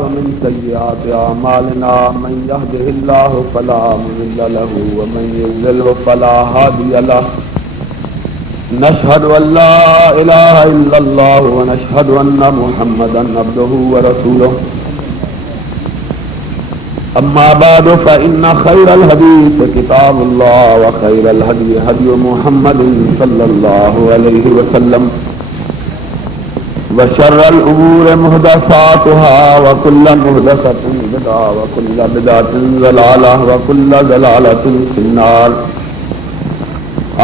ومن سيئات أعمالنا من يهده الله فلا مضل له ومن يضلل فلا هادي له نشهد أن لا إله إلا الله ونشهد أن محمدا عبده ورسوله أما بعد فإن خير الحديث كتاب الله وخير الهدي هدي محمد صلى الله عليه وسلم وشر الأمور محدثاتها وكل محدثة بدعة وكل بدعة ضلالة وكل ضلالة في النار.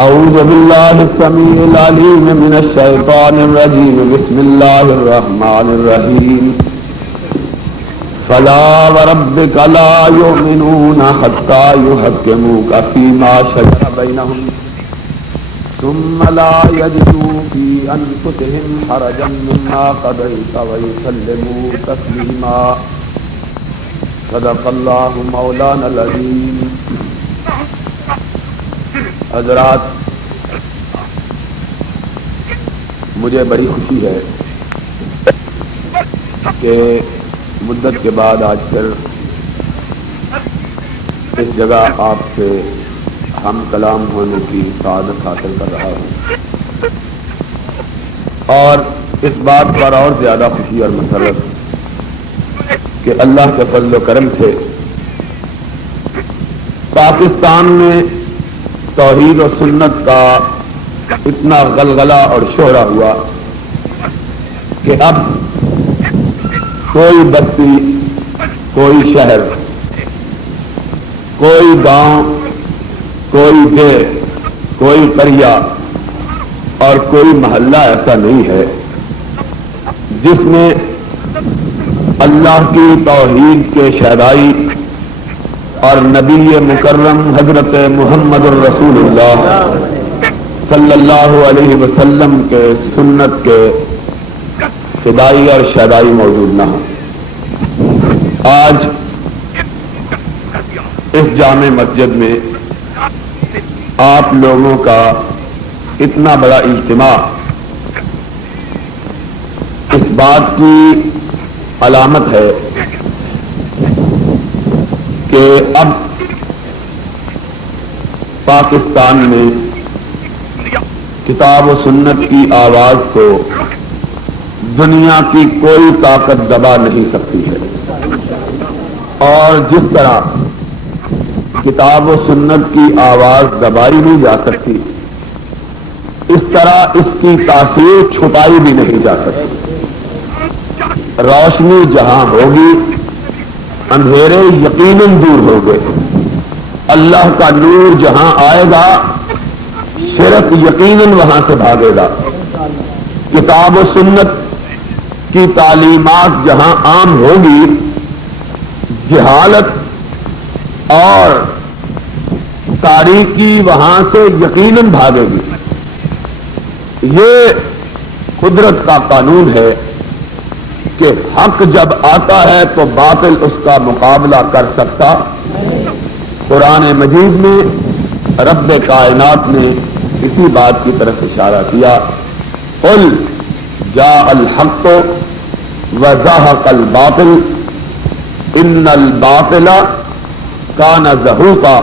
أعوذ بالله السميع العليم من الشيطان الرجيم. بسم الله الرحمن الرحيم. فلا وربك لا يؤمنون حتى يحكموك فيما شجر بينهم ثم لا يجدوا في أنفسهم حرجا مما قضيت ويسلموا تسليما. صدق الله مولانا العظيم. حضرات، مجھے بڑی خوشی ہے کہ مدت کے بعد آج پھر اس جگہ آپ سے ہم کلام ہونے کی سعادت حاصل کر رہا ہوں، اور اس بات پر اور زیادہ خوشی اور مسرت کہ اللہ کے فضل و کرم سے پاکستان میں توحید و سنت کا اتنا غلغلہ اور شہرہ ہوا کہ اب کوئی بستی، کوئی شہر، کوئی گاؤں، کوئی دیہات، کوئی قریہ اور کوئی محلہ ایسا نہیں ہے جس میں اللہ کی توحید کے شہدائی اور نبی مکرم حضرت محمد الرسول اللہ صلی اللہ علیہ وسلم کے سنت کے فدائی اور شہدائی موجود نہ ہو. آج اس جامع مسجد میں آپ لوگوں کا اتنا بڑا اجتماع اس بات کی علامت ہے کہ اب پاکستان میں کتاب و سنت کی آواز کو دنیا کی کوئی طاقت دبا نہیں سکتی ہے، اور جس طرح کتاب و سنت کی آواز دبائی نہیں جا سکتی، اس طرح اس کی تاثیر چھپائی بھی نہیں جا سکتی. روشنی جہاں ہوگی اندھیرے یقیناً دور ہو گئے. اللہ کا نور جہاں آئے گا شرک یقیناً وہاں سے بھاگے گا. کتاب و سنت کی تعلیمات جہاں عام ہوگی جہالت اور تاریکی وہاں سے یقیناً بھاگے گی. یہ قدرت کا قانون ہے کہ حق جب آتا ہے تو باطل اس کا مقابلہ کر سکتا. قرآن مجید میں رب کائنات نے اسی بات کی طرف اشارہ کیا. قل جاء الحق وزهق الباطل ان الباطل کان زہوقا.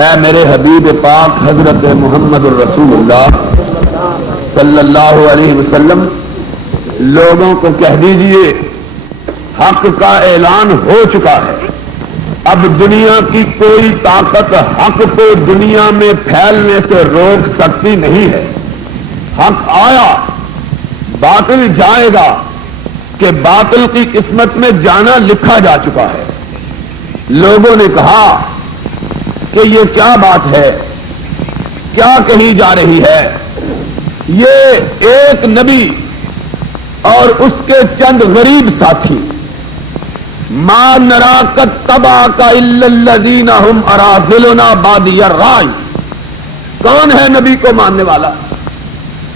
اے میرے حبیب پاک حضرت محمد الرسول اللہ صلی اللہ علیہ وسلم، لوگوں کو کہہ دیجئے حق کا اعلان ہو چکا ہے. اب دنیا کی کوئی طاقت حق کو دنیا میں پھیلنے سے روک سکتی نہیں ہے. حق آیا، باطل جائے گا کہ باطل کی قسمت میں جانا لکھا جا چکا ہے. لوگوں نے کہا کہ یہ کیا بات ہے، کیا کہی جا رہی ہے؟ یہ ایک نبی اور اس کے چند غریب ساتھی، ما نراک تبعک الا الذین هم اراذلنا بادی الرائے. کون ہے نبی کو ماننے والا؟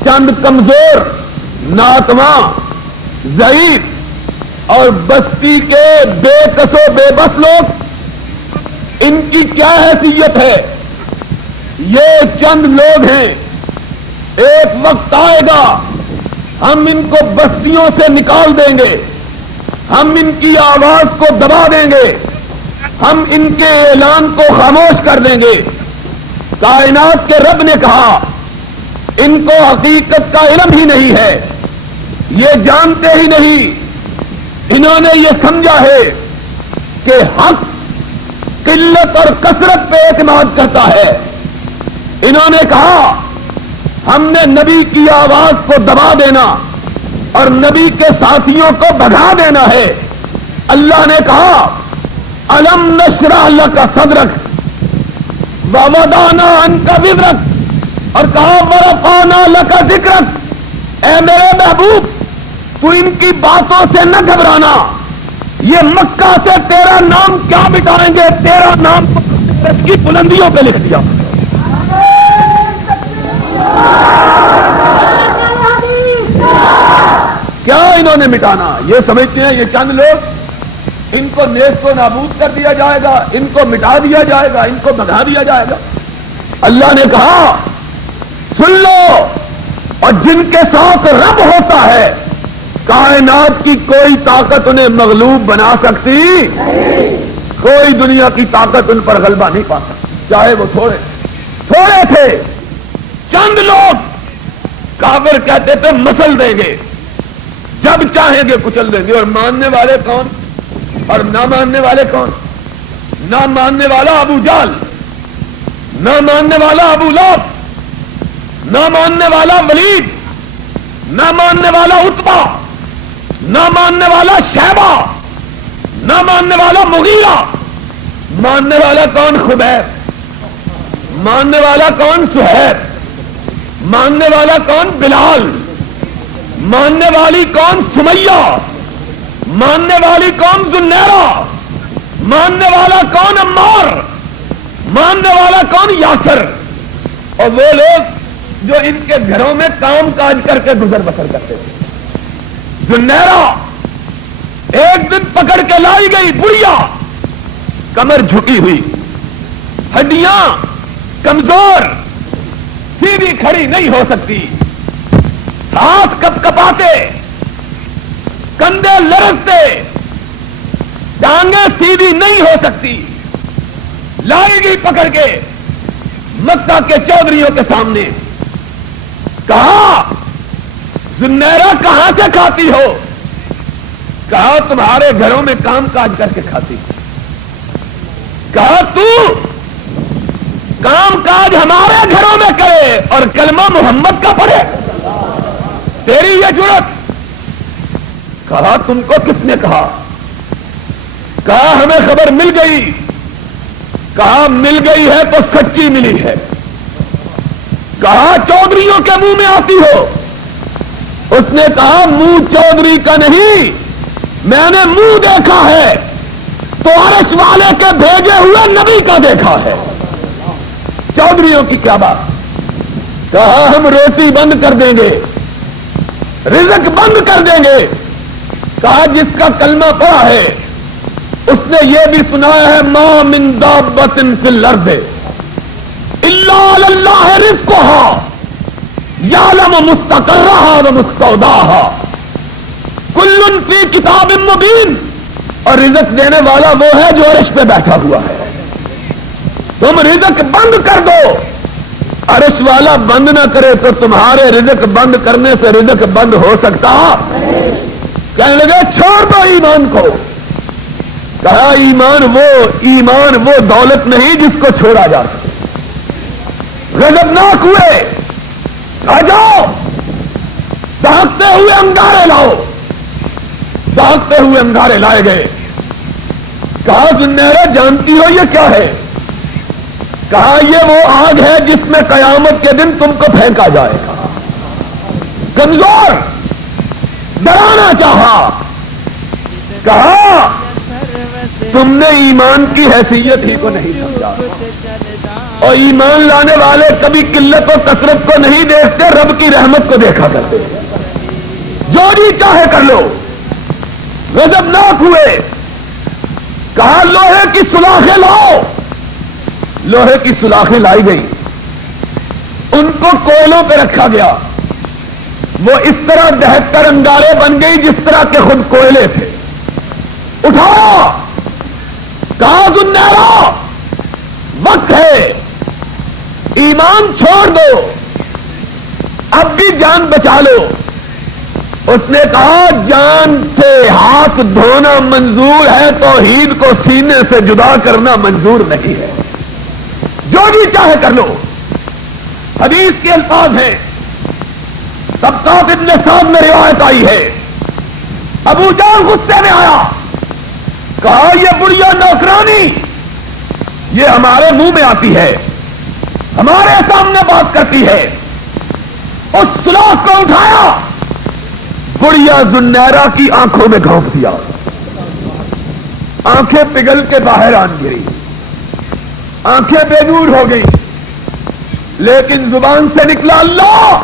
چند کمزور، ناتواں، ضعیف اور بستی کے بے کس و بے بس لوگ. ان کی کیا حیثیت ہے؟ یہ چند لوگ ہیں. ایک وقت آئے گا ہم ان کو بستیوں سے نکال دیں گے، ہم ان کی آواز کو دبا دیں گے، ہم ان کے اعلان کو خاموش کر دیں گے۔ کائنات کے رب نے کہا ان کو حقیقت کا علم ہی نہیں ہے، یہ جانتے ہی نہیں، انہوں نے یہ سمجھا ہے کہ حق قلت اور کثرت پہ اعتماد کرتا ہے۔ انہوں نے کہا ہم نے نبی کی آواز کو دبا دینا اور نبی کے ساتھیوں کو بھگا دینا ہے۔ اللہ نے کہا الم نشرح لک صدرک ووضعنا عنک وزرک، اور کہا ورفعنا لک ذکرک، اے میرے محبوب تو ان کی باتوں سے نہ گھبرانا، یہ مکہ سے تیرا نام کیا مٹائیں گے، تیرا نام اس کی بلندیوں پہ لکھ دیا۔ کیا انہوں نے مٹانا؟ یہ سمجھتے ہیں یہ چند لوگ، ان کو نیست و نابود کر دیا جائے گا، ان کو مٹا دیا جائے گا، ان کو بھگا دیا جائے گا۔ اللہ نے کہا سن لو، اور جن کے ساتھ رب ہوتا ہے کائنات کی کوئی طاقت انہیں مغلوب بنا سکتی، کوئی دنیا کی طاقت ان پر غلبہ نہیں پا سکتی، چاہے وہ تھوڑے تھے۔ چند لوگ کافر کہتے تھے مسل دیں گے، جب چاہیں گے کچل دیں گے، اور ماننے والے کون اور نہ ماننے والے کون؟ نہ ماننے والا ابو جہل، نہ ماننے والا ابو لہب، نہ ماننے والا ولید، نہ ماننے والا عتبہ، نہ ماننے والا شیبہ، نہ ماننے والا مغیرہ، ماننے والا کون؟ خبیب، ماننے والا کون؟ سہیب، ماننے والا کون؟ بلال، ماننے والی کون؟ سمیہ، ماننے والی کون؟ ذنیرہ، ماننے والا کون؟ عمار، ماننے والا کون؟ یاسر، اور وہ لوگ جو ان کے گھروں میں کام کاج کر کے گزر بسر کرتے تھے۔ ذنیرہ ایک دن پکڑ کے لائی گئی بڑھیا، کمر جھکی ہوئی، ہڈیاں کمزور، سیدھی کھڑی نہیں ہو سکتی، ہاتھ کپ کپاتے، کندھے لرزتے، ٹانگیں سیدھی نہیں ہو سکتی، لائی گئی پکڑ کے مکہ کے چودھریوں کے سامنے۔ کہا ذنیرہ کہاں سے کھاتی ہو؟ کہا تمہارے گھروں میں کام کاج کر کے کھاتی۔ کہا تو کام کاج ہمارے گھروں میں کرے اور کلمہ محمد کا پڑھے، تیری یہ جرت؟ کہا تم کو کس نے کہا؟ کہا ہمیں خبر مل گئی۔ کہا مل گئی ہے تو سچی ملی ہے۔ کہا چودھریوں کے منہ میں آتی ہو؟ اس نے کہا منہ چودھری کا نہیں، میں نے منہ دیکھا ہے تو عرش والے کے بھیجے ہوئے نبی کا دیکھا ہے۔ چودھریوں کی کیا بات؟ کہا ہم روٹی بند کر دیں گے، رزق بند کر دیں گے۔ کہا جس کا کلمہ پڑھا ہے اس نے یہ بھی سنایا ہے ما من دابۃ فی الارض الا علی اللہ رزقها یعلم مستقرها ومستودعها کل فی کتاب مبین، اور رزق دینے والا وہ ہے جو عرش پہ بیٹھا ہوا ہے۔ تم رزق بند کر دو، عرش والا بند نہ کرے تو تمہارے رزق بند کرنے سے رزق بند ہو سکتا؟ کہنے لگے چھوڑ دو ایمان کو۔ کہا ایمان وہ دولت نہیں جس کو چھوڑا جا سکے۔ غضبناک ہوئے، آ جاؤ دہکتے ہوئے انگارے لاؤ۔ دہکتے ہوئے انگارے لائے گئے۔ کہا ذنیرہ جانتی ہو یہ کیا ہے؟ کہا یہ وہ آگ ہے جس میں قیامت کے دن تم کو پھینکا جائے گا۔ کمزور ڈرانا چاہا۔ کہا تم نے ایمان کی حیثیت ہی کو نہیں سمجھا، اور ایمان لانے والے کبھی قلت و کثرت کو نہیں دیکھتے، رب کی رحمت کو دیکھا کرتے۔ جو جی چاہے کر لو۔ غضبناک ہوئے۔ کہا لوہے کی سلاخیں لاؤ۔ لوہے کی سلاخیں لائی گئی، ان کو کوئلوں پہ رکھا گیا، وہ اس طرح دہک کر انگارے بن گئی جس طرح کے خود کوئلے تھے۔ اٹھایا، کہا ذوالنورا وقت ہے، ایمان چھوڑ دو، اب بھی جان بچا لو۔ اس نے کہا جان سے ہاتھ دھونا منظور ہے، توحید کو سینے سے جدا کرنا منظور نہیں ہے۔ جو بھی چاہے کر لو۔ حدیث کے الفاظ ہیں، طبقات ابن سعد میں روایت آئی ہے، ابو جہل غصے میں آیا، کہا یہ بڑھیا نوکرانی یہ ہمارے منہ میں آتی ہے، ہمارے سامنے بات کرتی ہے۔ اس سلاخ کو اٹھایا، بڑھیا ذوالنورا کی آنکھوں میں گھونپ دیا، آنکھیں پگھل کے باہر آن گری، آنکھیں بے نور ہو گئی، لیکن زبان سے نکلا اللہ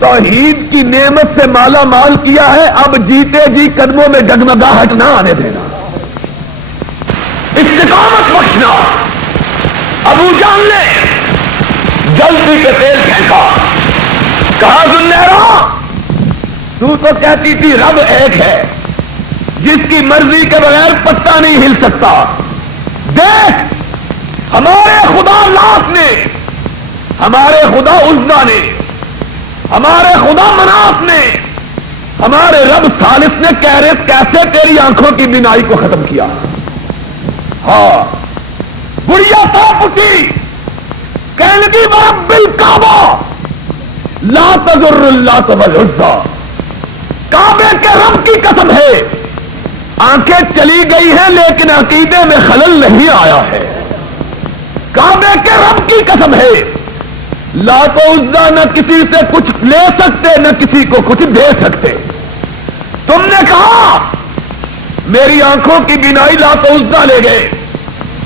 توحید کی نعمت سے مالا مال کیا ہے، اب جیتے جی قدموں میں ڈگمگاہٹ نہ آنے دینا، استقامت بخشنا۔ ابو جہل نے جلدی کے تیل پھینکا، کہا ذوالنورا تو کہتی تھی رب ایک ہے، جس کی مرضی کے بغیر پتہ نہیں ہل سکتا، دیکھ ہمارے خدا لات نے، ہمارے خدا عزا نے، ہمارے خدا مناف نے، ہمارے رب ثالث نے کیسے تیری آنکھوں کی بینائی کو ختم کیا۔ ہاں بڑھیا صاحب اٹھی، کہنے لگی برب الکعبہ لا تضر اللہ والعزا، کعبے کے رب کی قسم ہے آنکھیں چلی گئی ہیں لیکن عقیدے میں خلل نہیں آیا ہے، کعبے کے رب کی قسم ہے لات و عزا نہ کسی سے کچھ لے سکتے نہ کسی کو کچھ دے سکتے۔ تم نے کہا میری آنکھوں کی بینائی لات و عزا لے گئے،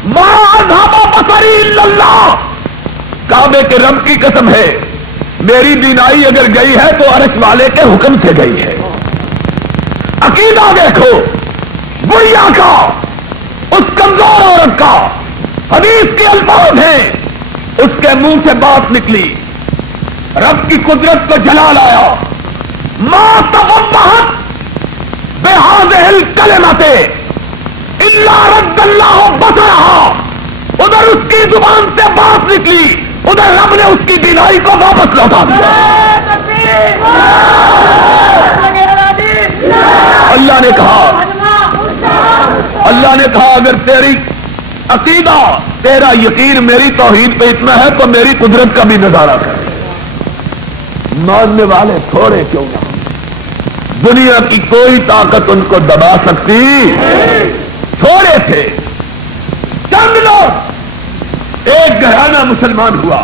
ما اذهب بصری الا اللہ، کعبے کے رب کی قسم ہے میری بینائی اگر گئی ہے تو عرش والے کے حکم سے گئی ہے۔ عقیدہ دیکھو بڑھیا کا، اس کمزور عورت کا، حدیث کے الفاظ ہیں، اس کے منہ سے بات نکلی، رب کی قدرت کو جلال آیا، ما تفضحت بهذه الکلمۃ الا رد اللہ بصرها، ادھر اس کی زبان سے بات نکلی، ادھر رب نے اس کی بینائی کو واپس لوٹا دیا۔ اللہ نے کہا اگر تیری عقیدہ تیرا یقین میری توحید پہ اتنا ہے تو میری قدرت کا بھی نظارہ کر۔ ماننے والے تھوڑے کیوں نہ، دنیا کی کوئی طاقت ان کو دبا سکتی، تھوڑے تھے چند لوگ، ایک گھرانہ مسلمان ہوا،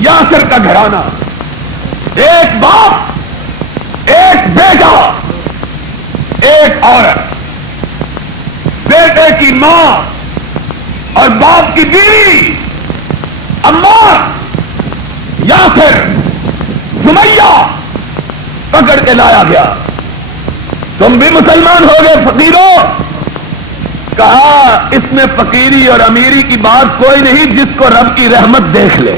یاسر کا گھرانہ، ایک باپ، ایک بیٹا، ایک عورت، بیٹے کی ماں اور باپ کی بیوی، عمار، یاسر، سمیہ پکڑ کے لایا گیا، تم بھی مسلمان ہو گئے فقیروں؟ کہا اس میں فقیری اور امیری کی بات کوئی نہیں، جس کو رب کی رحمت دیکھ لے،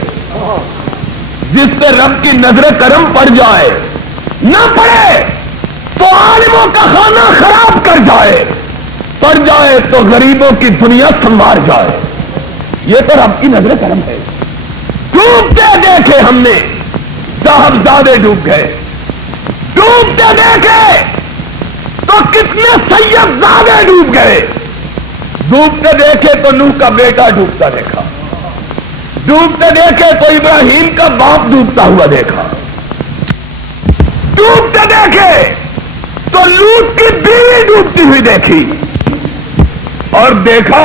جس پہ رب کی نظر کرم پڑ جائے، نہ پڑے تو عالموں کا خانہ خراب کر جائے، پڑ جائے تو غریبوں کی دنیا سنوار جائے، یہ تو رب کی نظر کرم ہے۔ ڈوبتے دیکھے ہم نے، صاحبزادے ڈوب گئے، ڈوبتے دیکھے تو کتنے سیدزادے ڈوب گئے، ڈوبتے دیکھے تو نوح کا بیٹا ڈوبتا دیکھا، ڈوبتے دیکھے تو ابراہیم کا باپ ڈوبتا ہوا دیکھا، ڈوبتے دیکھے تو لوط کی بیوی ڈوبتی ہوئی دیکھی، اور دیکھا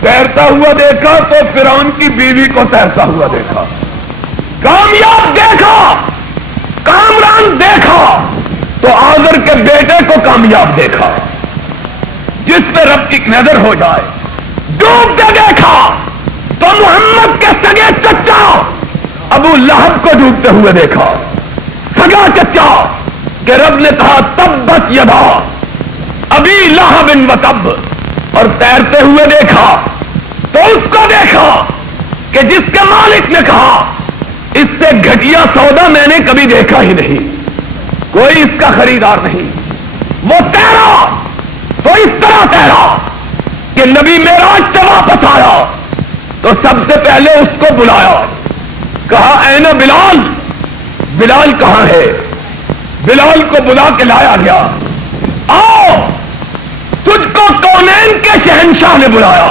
تیرتا ہوا دیکھا تو فرعون کی بیوی کو تیرتا ہوا دیکھا، کامیاب دیکھا، کامران دیکھا تو آذر کے بیٹے کو کامیاب دیکھا، جس پہ رب کی نظر ہو جائے۔ ڈوبتے دیکھا تو محمد کے سگے چچا ابو لہب کو ڈوبتے ہوئے دیکھا، سگا چچا کہ رب نے کہا تبت یدا ابی لہب و تب، اور تیرتے ہوئے دیکھا تو اس کو دیکھا کہ جس کے مالک نے کہا اس سے گھٹیا سودا میں نے کبھی دیکھا ہی نہیں، کوئی اس کا خریدار نہیں، وہ تیرا کہ نبی معراج سے واپس آیا تو سب سے پہلے اس کو بلایا, کہا این بلال, بلال کہاں ہے؟ بلال کو بلا کے لایا گیا, آؤ تجھ کو کونین کے شہنشاہ نے بلایا.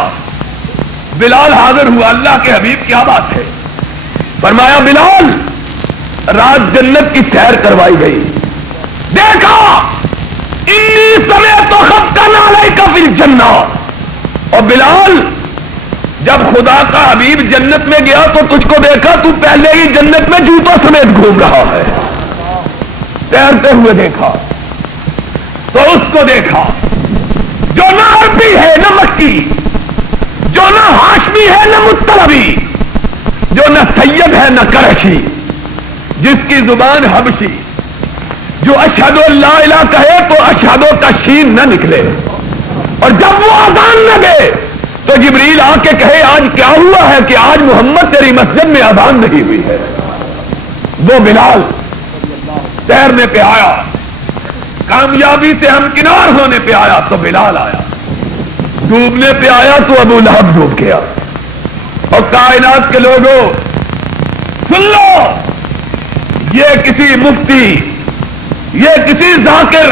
بلال حاضر ہوا, اللہ کے حبیب کیا بات ہے؟ فرمایا بلال رات جنت کی سیر کروائی گئی, دیکھا انی سمعت خبطا علیک فی الجنہ. اور بلال جب خدا کا حبیب جنت میں گیا تو تجھ کو دیکھا تو پہلے ہی جنت میں جوتوں سمیت گھوم رہا ہے, تیرتے ہوئے دیکھا. تو اس کو دیکھا جو نہ عربی ہے نہ مکی, جو نہ ہاشمی ہے نہ مطلبی, جو نہ سید ہے نہ قریشی, جس کی زبان حبشی, جو اشہد لا الہ کہے تو اشہدو کا شین نہ نکلے, اور جب وہ اذان نہ دے تو جبریل آ کے کہے آج کیا ہوا ہے کہ آج محمد تیری مسجد میں اذان نہیں ہوئی ہے. وہ بلال تیرنے پہ آیا, کامیابی سے ہمکنار ہونے پہ آیا تو بلال آیا, ڈوبنے پہ آیا تو ابو لہب ڈوب گیا. اور کائنات کے لوگوں سن لو, یہ کسی مفتی, یہ کسی ذاکر,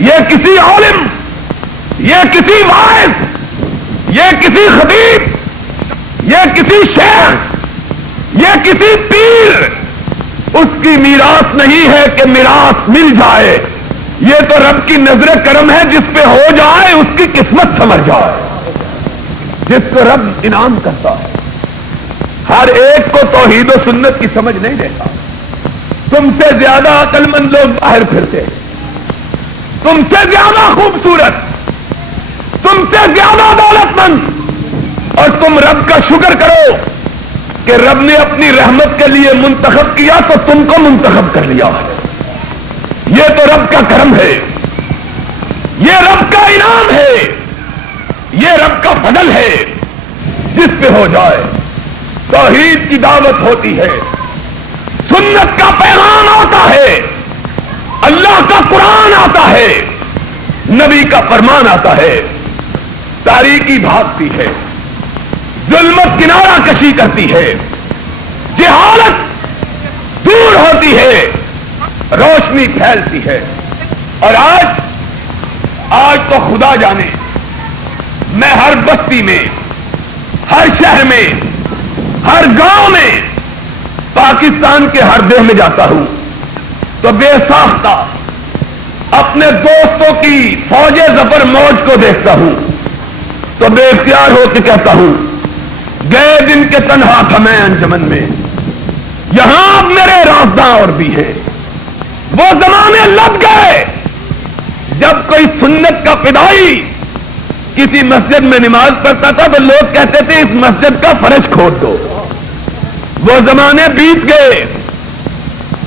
یہ کسی عالم, یہ کسی واعظ, یہ کسی خطیب, یہ کسی شیخ, یہ کسی پیر, اس کی میراث نہیں ہے کہ میراث مل جائے. یہ تو رب کی نظر کرم ہے, جس پہ ہو جائے اس کی قسمت سمجھ جائے, جس کو رب انعام کرتا ہے. ہر ایک کو توحید و سنت کی سمجھ نہیں دیتا. تم سے زیادہ عقل مند لوگ باہر پھرتے, تم سے زیادہ خوبصورت, تم سے زیادہ دولت مند, اور تم رب کا شکر کرو کہ رب نے اپنی رحمت کے لیے منتخب کیا تو تم کو منتخب کر لیا ہے. یہ تو رب کا کرم ہے, یہ رب کا انعام ہے, یہ رب کا فضل ہے. جس پہ ہو جائے توحید کی دعوت ہوتی ہے, سنت کا پیغام آتا ہے, اللہ کا قرآن آتا ہے, نبی کا فرمان آتا ہے, تاریکی بھاگتی ہے, ظلمت کنارہ کشی کرتی ہے, جہالت دور ہوتی ہے, روشنی پھیلتی ہے. اور آج تو خدا جانے میں ہر بستی میں, ہر شہر میں, ہر گاؤں میں, پاکستان کے ہر دیہ میں جاتا ہوں تو بے ساختہ اپنے دوستوں کی فوج ظفر موج کو دیکھتا ہوں تو بے اختیار ہو کے کہتا ہوں گئے دن کے تنہا تھا میں انجمن میں, یہاں اب میرے رازداں اور بھی ہیں. وہ زمانے لگ گئے جب کوئی سنت کا فدائی کسی مسجد میں نماز پڑھتا تھا تو لوگ کہتے تھے اس مسجد کا فرش کھود دو. وہ زمانے بیت گئے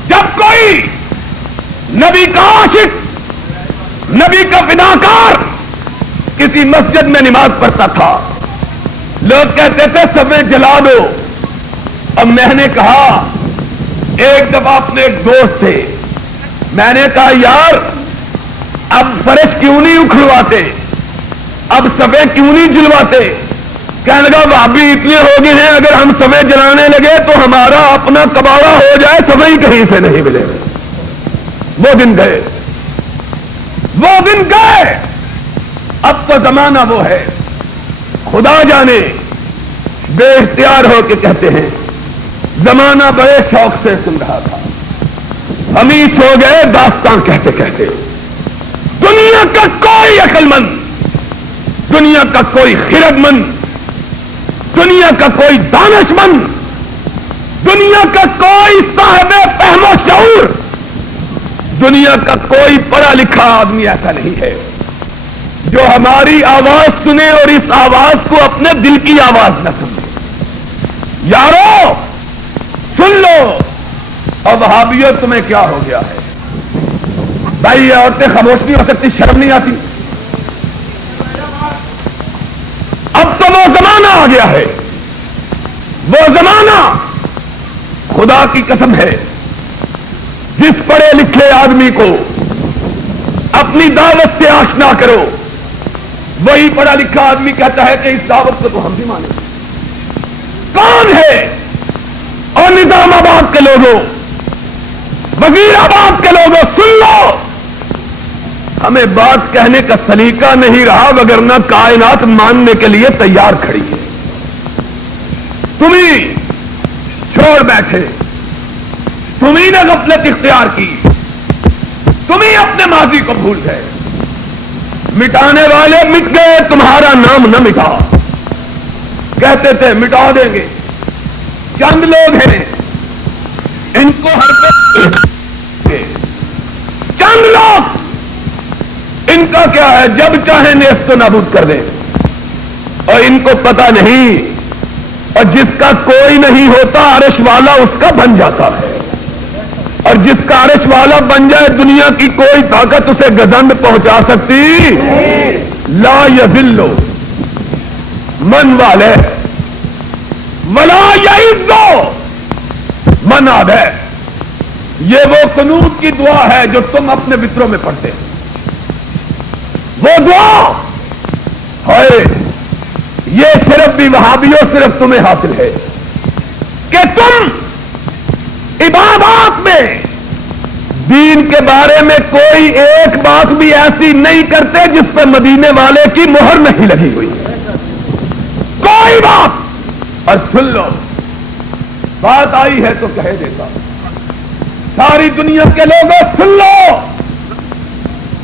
جب کوئی نبی کا عاشق, نبی کا فداکار کسی مسجد میں نماز پڑھتا تھا, لوگ کہتے تھے سبیں جلا دو. اب میں نے کہا, ایک دفعہ اپنے ایک دوست سے میں نے کہا یار اب فرش کیوں نہیں اکھڑواتے, اب سبیں کیوں نہیں جلواتے؟ کہنے لگا بھابی اتنے ہو گئے ہیں, اگر ہم سبیں جلانے لگے تو ہمارا اپنا کباڑا ہو جائے, سبیں ہی کہیں سے نہیں ملے. وہ دن گئے, وہ دن گئے. اب تو زمانہ وہ ہے, خدا جانے بے اختیار ہو کے کہتے ہیں زمانہ بڑے شوق سے سن رہا تھا, ہم ہی سو گئے داستان کہتے کہتے. دنیا کا کوئی عقل مند, دنیا کا کوئی خرد مند, دنیا کا کوئی دانش مند, دنیا کا کوئی صاحب فہم و شعور, دنیا کا کوئی پڑھا لکھا آدمی ایسا نہیں ہے جو ہماری آواز سنے اور اس آواز کو اپنے دل کی آواز نہ سنے. یارو سن لو, اب وہابیوں تمہیں کیا ہو گیا ہے بھائی؟ یہ عورتیں خاموش نہیں ہو سکتی, شرم نہیں آتی؟ اب تو وہ زمانہ آ گیا ہے, وہ زمانہ خدا کی قسم ہے جس پڑھے لکھے آدمی کو اپنی دعوت سے آشنا کرو, وہی پڑھا لکھا آدمی کہتا ہے کہ اس دعوت کو تو ہم بھی مانیں گے. کون ہے؟ اور نظام آباد کے لوگوں، وزیر آباد کے لوگوں، سن لو، ہمیں بات کہنے کا سلیقہ نہیں رہا، وگرنہ کائنات ماننے کے لیے تیار کھڑی ہے. تمہیں چھوڑ بیٹھے، تمہیں نے غفلت اختیار کی، تمہیں اپنے ماضی کو بھول گئے. مٹانے والے مٹ گئے، تمہارا نام نہ مٹا. کہتے تھے مٹا دیں گے. چند لوگ ہیں ان کو چند لوگ، ان کا کیا ہے، جب چاہیں نیست و نابود کر دیں. اور ان کو پتہ نہیں، اور جس کا کوئی نہیں ہوتا عرش والا اس کا بن جاتا ہے، اور جس کا عرش والا بن جائے دنیا کی کوئی طاقت اسے گزند پہنچا سکتی. لا یذل من والے ولا یعز من عادہ. یہ وہ قنوت کی دعا ہے جو تم اپنے وطروں میں پڑھتے ہیں. وہ دعا ہے، یہ صرف بھی وہابیوں صرف تمہیں حاصل ہے کہ تم عبادات میں دین کے بارے میں کوئی ایک بات بھی ایسی نہیں کرتے جس پہ مدینے والے کی مہر نہیں لگی ہوئی. کوئی بات. اور سن لو، بات آئی ہے تو کہہ دیتا، ساری دنیا کے لوگوں سن لو،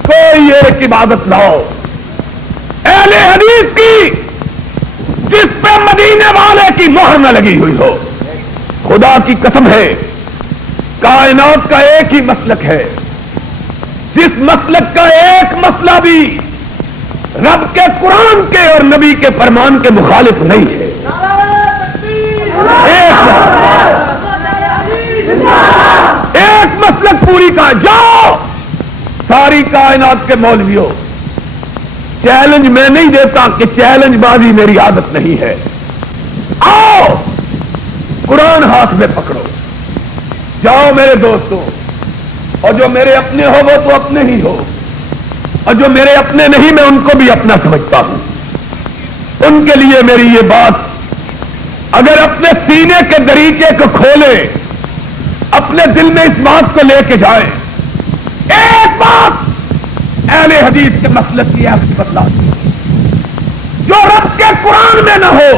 کوئی ایک عبادت لاؤ اہل حدیث کی جس پہ مدینے والے کی مہر نہ لگی ہوئی ہو. خدا کی قسم ہے، کائنات کا ایک ہی مسلک ہے جس مسلک کا ایک مسئلہ بھی رب کے قرآن کے اور نبی کے فرمان کے مخالف نہیں ہے. ایک مسلک پوری کا جاؤ. ساری کائنات کے مولویوں، چیلنج میں نہیں دیتا کہ چیلنج بازی میری عادت نہیں ہے. آؤ قرآن ہاتھ میں پکڑو، جاؤ میرے دوستوں. اور جو میرے اپنے ہو وہ تو اپنے ہی ہو، اور جو میرے اپنے نہیں میں ان کو بھی اپنا سمجھتا ہوں. ان کے لیے میری یہ بات، اگر اپنے سینے کے دریچے کو کھولے، اپنے دل میں اس بات کو لے کے جائے، ایک بات اہل حدیث کے مسلک کی ایسی بتلا جو رب کے قرآن میں نہ ہو،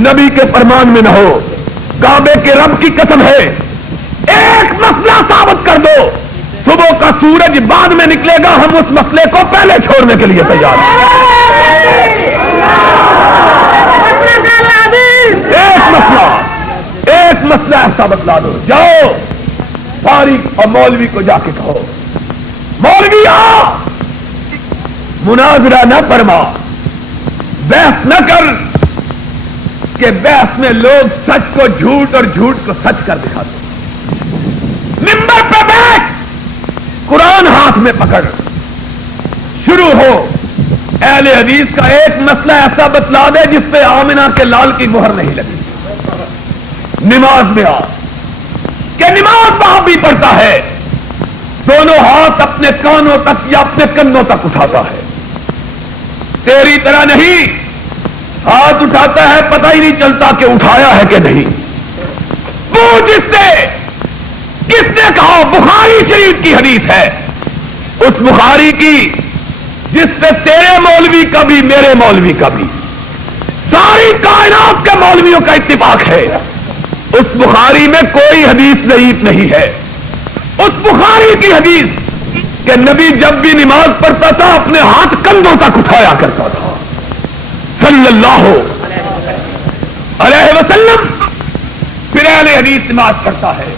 نبی کے فرمان میں نہ ہو. کعبے کے رب کی قسم ہے، ایک مسئلہ ثابت کر دو، صبح کا سورج بعد میں نکلے گا، ہم اس مسئلے کو پہلے چھوڑنے کے لیے تیار ہیں. ایک مسئلہ ایسا بتلا دو. جاؤ فارغ اور مولوی کو جا کے کہو، مولوی آ، مناظرہ نہ فرما، بحث نہ کر، کہ بحث میں لوگ سچ کو جھوٹ اور جھوٹ کو سچ کر دکھاتے. منبر پہ بیٹھ، قرآن ہاتھ میں پکڑ، شروع ہو. اہل حدیث کا ایک مسئلہ ایسا بتلا دے جس پہ آمنہ کے لال کی مہر نہیں لگی. نماز میں آ، کہ نماز وہاں بھی پڑھتا ہے، دونوں ہاتھ اپنے کانوں تک یا اپنے کنوں تک اٹھاتا ہے. تیری طرح نہیں، ہاتھ اٹھاتا ہے پتہ ہی نہیں چلتا کہ اٹھایا ہے کہ نہیں. وہ جس سے کس نے کہا، بخاری شریف کی حدیث ہے، اس بخاری کی جس سے تیرے مولوی کا بھی میرے مولوی کا بھی ساری کائنات کے مولویوں کا اتفاق ہے، اس بخاری میں کوئی حدیث ضعیف نہیں ہے. اس بخاری کی حدیث کہ نبی جب بھی نماز پڑھتا تھا اپنے ہاتھ کندھوں تک اٹھایا کرتا تھا صلی اللہ علیہ وسلم. پھر اہل حدیث نماز پڑھتا ہے،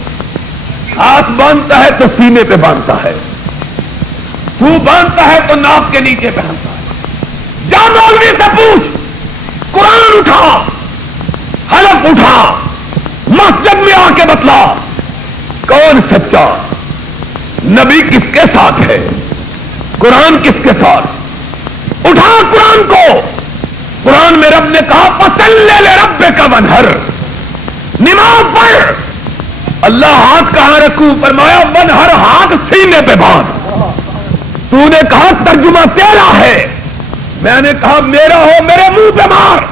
ہاتھ باندھتا ہے تو سینے پہ باندھتا ہے، منہ باندھتا ہے تو ناک کے نیچے پہنتا ہے. جا مولوی سے پوچھ، قرآن اٹھا، حلف اٹھا، مسجد میں آ کے بتلا کون سچا، نبی کس کے ساتھ ہے، قرآن کس کے ساتھ. اٹھا قرآن کو. قرآن میں رب نے کہا فصلی لربک وانحر، نماز پڑھ. اللہ ہاتھ کہاں رکھوں، فرمایا وانحر، ہاتھ سینے پہ باندھ. تو نے کہا ترجمہ تیرا ہے، میں نے کہا میرا ہو میرے منہ پہ مار.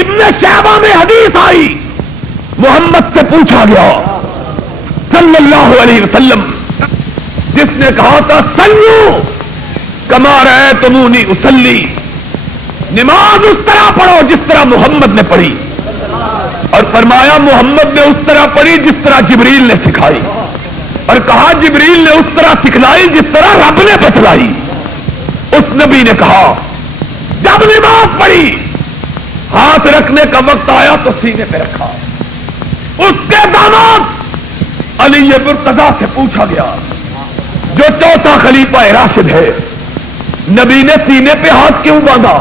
ابن شیبہ میں حدیث آئی, محمد سے پوچھا گیا صلی اللہ علیہ وسلم, جس نے کہا تھا سلو کما رأیتمونی اصلی, نماز اس طرح پڑھو جس طرح محمد نے پڑھی, اور فرمایا محمد نے اس طرح پڑھی جس طرح جبریل نے سکھائی, اور کہا جبریل نے اس طرح سکھلائی جس طرح رب نے بتلائی. اس نبی نے کہا جب نماز پڑھی ہاتھ رکھنے کا وقت آیا تو سینے پہ رکھا. اس کے داماد علی مرتضیٰ سے پوچھا گیا جو چوتھا خلیفہ راشد ہے, نبی نے سینے پہ ہاتھ کیوں باندھا؟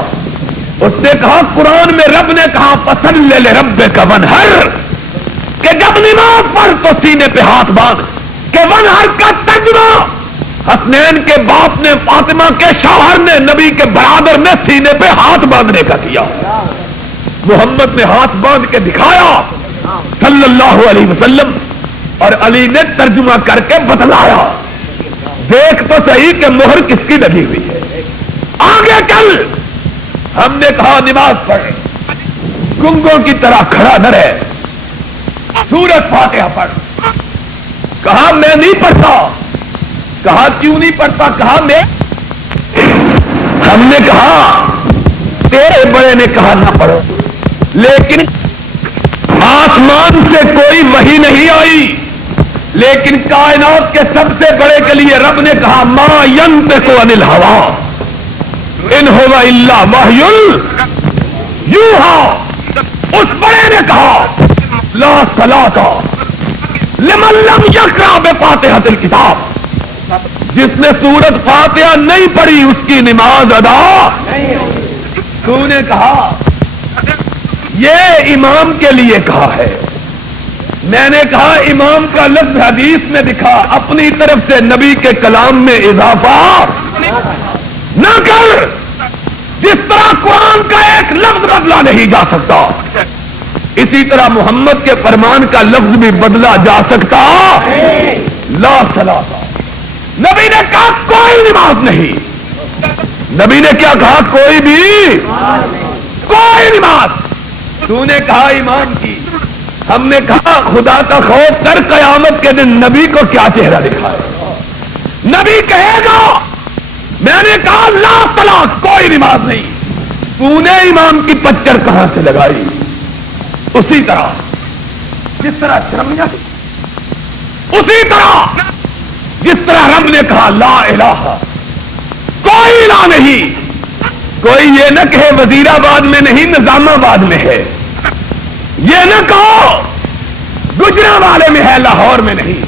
اس نے کہا قرآن میں رب نے کہا فصل لربک ونحر, کہ جب نماز پڑھ تو سینے پہ ہاتھ باندھ. کہ ونحر کا ترجمہ حسنین کے باپ نے فاطمہ کے شوہر نے نبی کے برادر نے سینے پہ ہاتھ باندھنے کا کیا. محمد نے ہاتھ باندھ کے دکھایا صلی اللہ علیہ وسلم, اور علی نے ترجمہ کر کے بتلایا. دیکھ تو صحیح کہ مہر کس کی لگی ہوئی ہے. آگے چل. ہم نے کہا نماز پڑھ, گنگوں کی طرح کھڑا نہ رہے, سورۃ فاتحہ پڑھ. کہا میں نہیں پڑھتا. کہا کیوں نہیں پڑھتا؟ کہا میں. ہم نے کہا تیرے بڑے نے کہا نہ پڑھو, لیکن آسمان سے کوئی وحی نہیں آئی, لیکن کائنات کے سب سے بڑے کے لیے رب نے کہا ما ینطق عن الہوا ان هو الا وحی یوحی. اس بڑے نے کہا لا صلاۃ لمن لم یقرأ بفاتحۃ الکتاب, جس نے سورۃ فاتحہ نہیں پڑھی اس کی نماز ادا نہیں. تو نے کہا یہ امام کے لیے کہا ہے. میں نے کہا امام کا لفظ حدیث میں دکھا, اپنی طرف سے نبی کے کلام میں اضافہ نہ کر. جس طرح قرآن کا ایک لفظ بدلا نہیں جا سکتا, اسی طرح محمد کے فرمان کا لفظ بھی بدلا جا سکتا. لا صلاۃ. نبی نے کہا کوئی نماز نہیں. نبی نے کیا کہا؟ کوئی بھی کوئی نماز. تو نے کہا ایمان کی. ہم نے کہا خدا کا خوف کر, قیامت کے دن نبی کو کیا چہرہ دکھائے. نبی کہے گا میں نے کہا لا صلاۃ, کوئی نماز نہیں. تو نے امام کی پچر کہاں سے لگائی؟ اسی طرح جس طرح شرمیا, اسی طرح جس طرح رب نے کہا لا الہ, کوئی الہ نہیں. کوئی یہ نہ کہے وزیر آباد میں نہیں نظام آباد میں ہے, یہ نہ کہو گجرا والے میں ہے لاہور میں نہیں.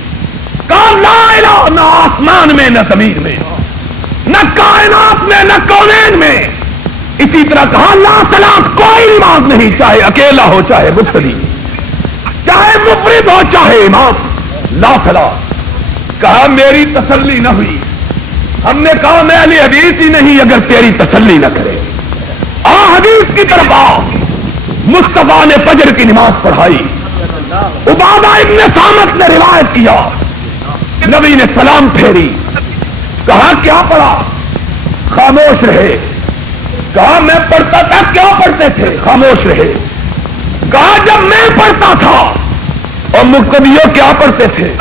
کہا لا الہ, نہ آسمان میں نہ زمین میں, نہ کائنات میں نہ کونین میں. اسی طرح کہا لا صلاۃ, کوئی نماز نہیں, چاہے اکیلا ہو چاہے مصلی, چاہے مفرد ہو چاہے امام. لا صلاۃ. کہا میری تسلی نہ ہوئی. ہم نے کہا میں علی حدیث ہی نہیں اگر تیری تسلی نہ کرے. آ حدیث کی طرف آ. مصطفیٰ نے فجر کی نماز پڑھائی. عبادہ ابن صامت نے روایت کیا, نبی نے سلام پھیری. کہا کیا پڑھا؟ خاموش رہے. کہا میں پڑھتا تھا. کیا پڑھتے تھے؟ خاموش رہے. کہا جب میں پڑھتا تھا. اور مقتدیوں کیا پڑھتے تھے؟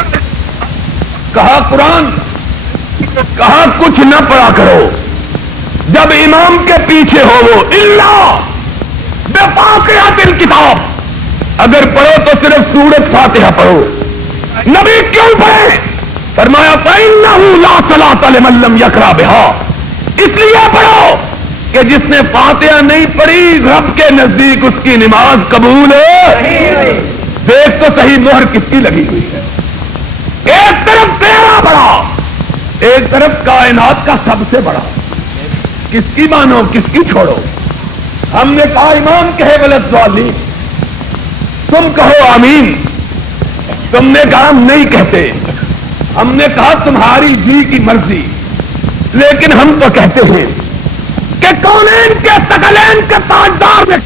کہا قرآن. کہا کچھ نہ پڑھا کرو جب امام کے پیچھے ہو وہ الا بفاتحۃ الکتاب, اگر پڑھو تو صرف سورۃ فاتحہ پڑھو. نبی کیوں پڑھے؟ فرمایا فإنہ لا صلاۃ لمن لم یقرأ بہا, اس لیے پڑھو کہ جس نے فاتحہ نہیں پڑھی رب کے نزدیک اس کی نماز قبول ہے. دیکھ تو صحیح مہر کس کی لگی ہوئی ہے. ایک طرف تیرا بڑا, ایک طرف کائنات کا سب سے بڑا. کس کی مانو کس کی چھوڑو؟ ہم نے کہا امام کہے غلط ضالین, تم کہو آمین. تم نے کہا ہم نہیں کہتے. ہم نے کہا تمہاری جی کی مرضی, لیکن ہم تو کہتے ہیں کہ کونین کے ثقلین کے تاجدار نے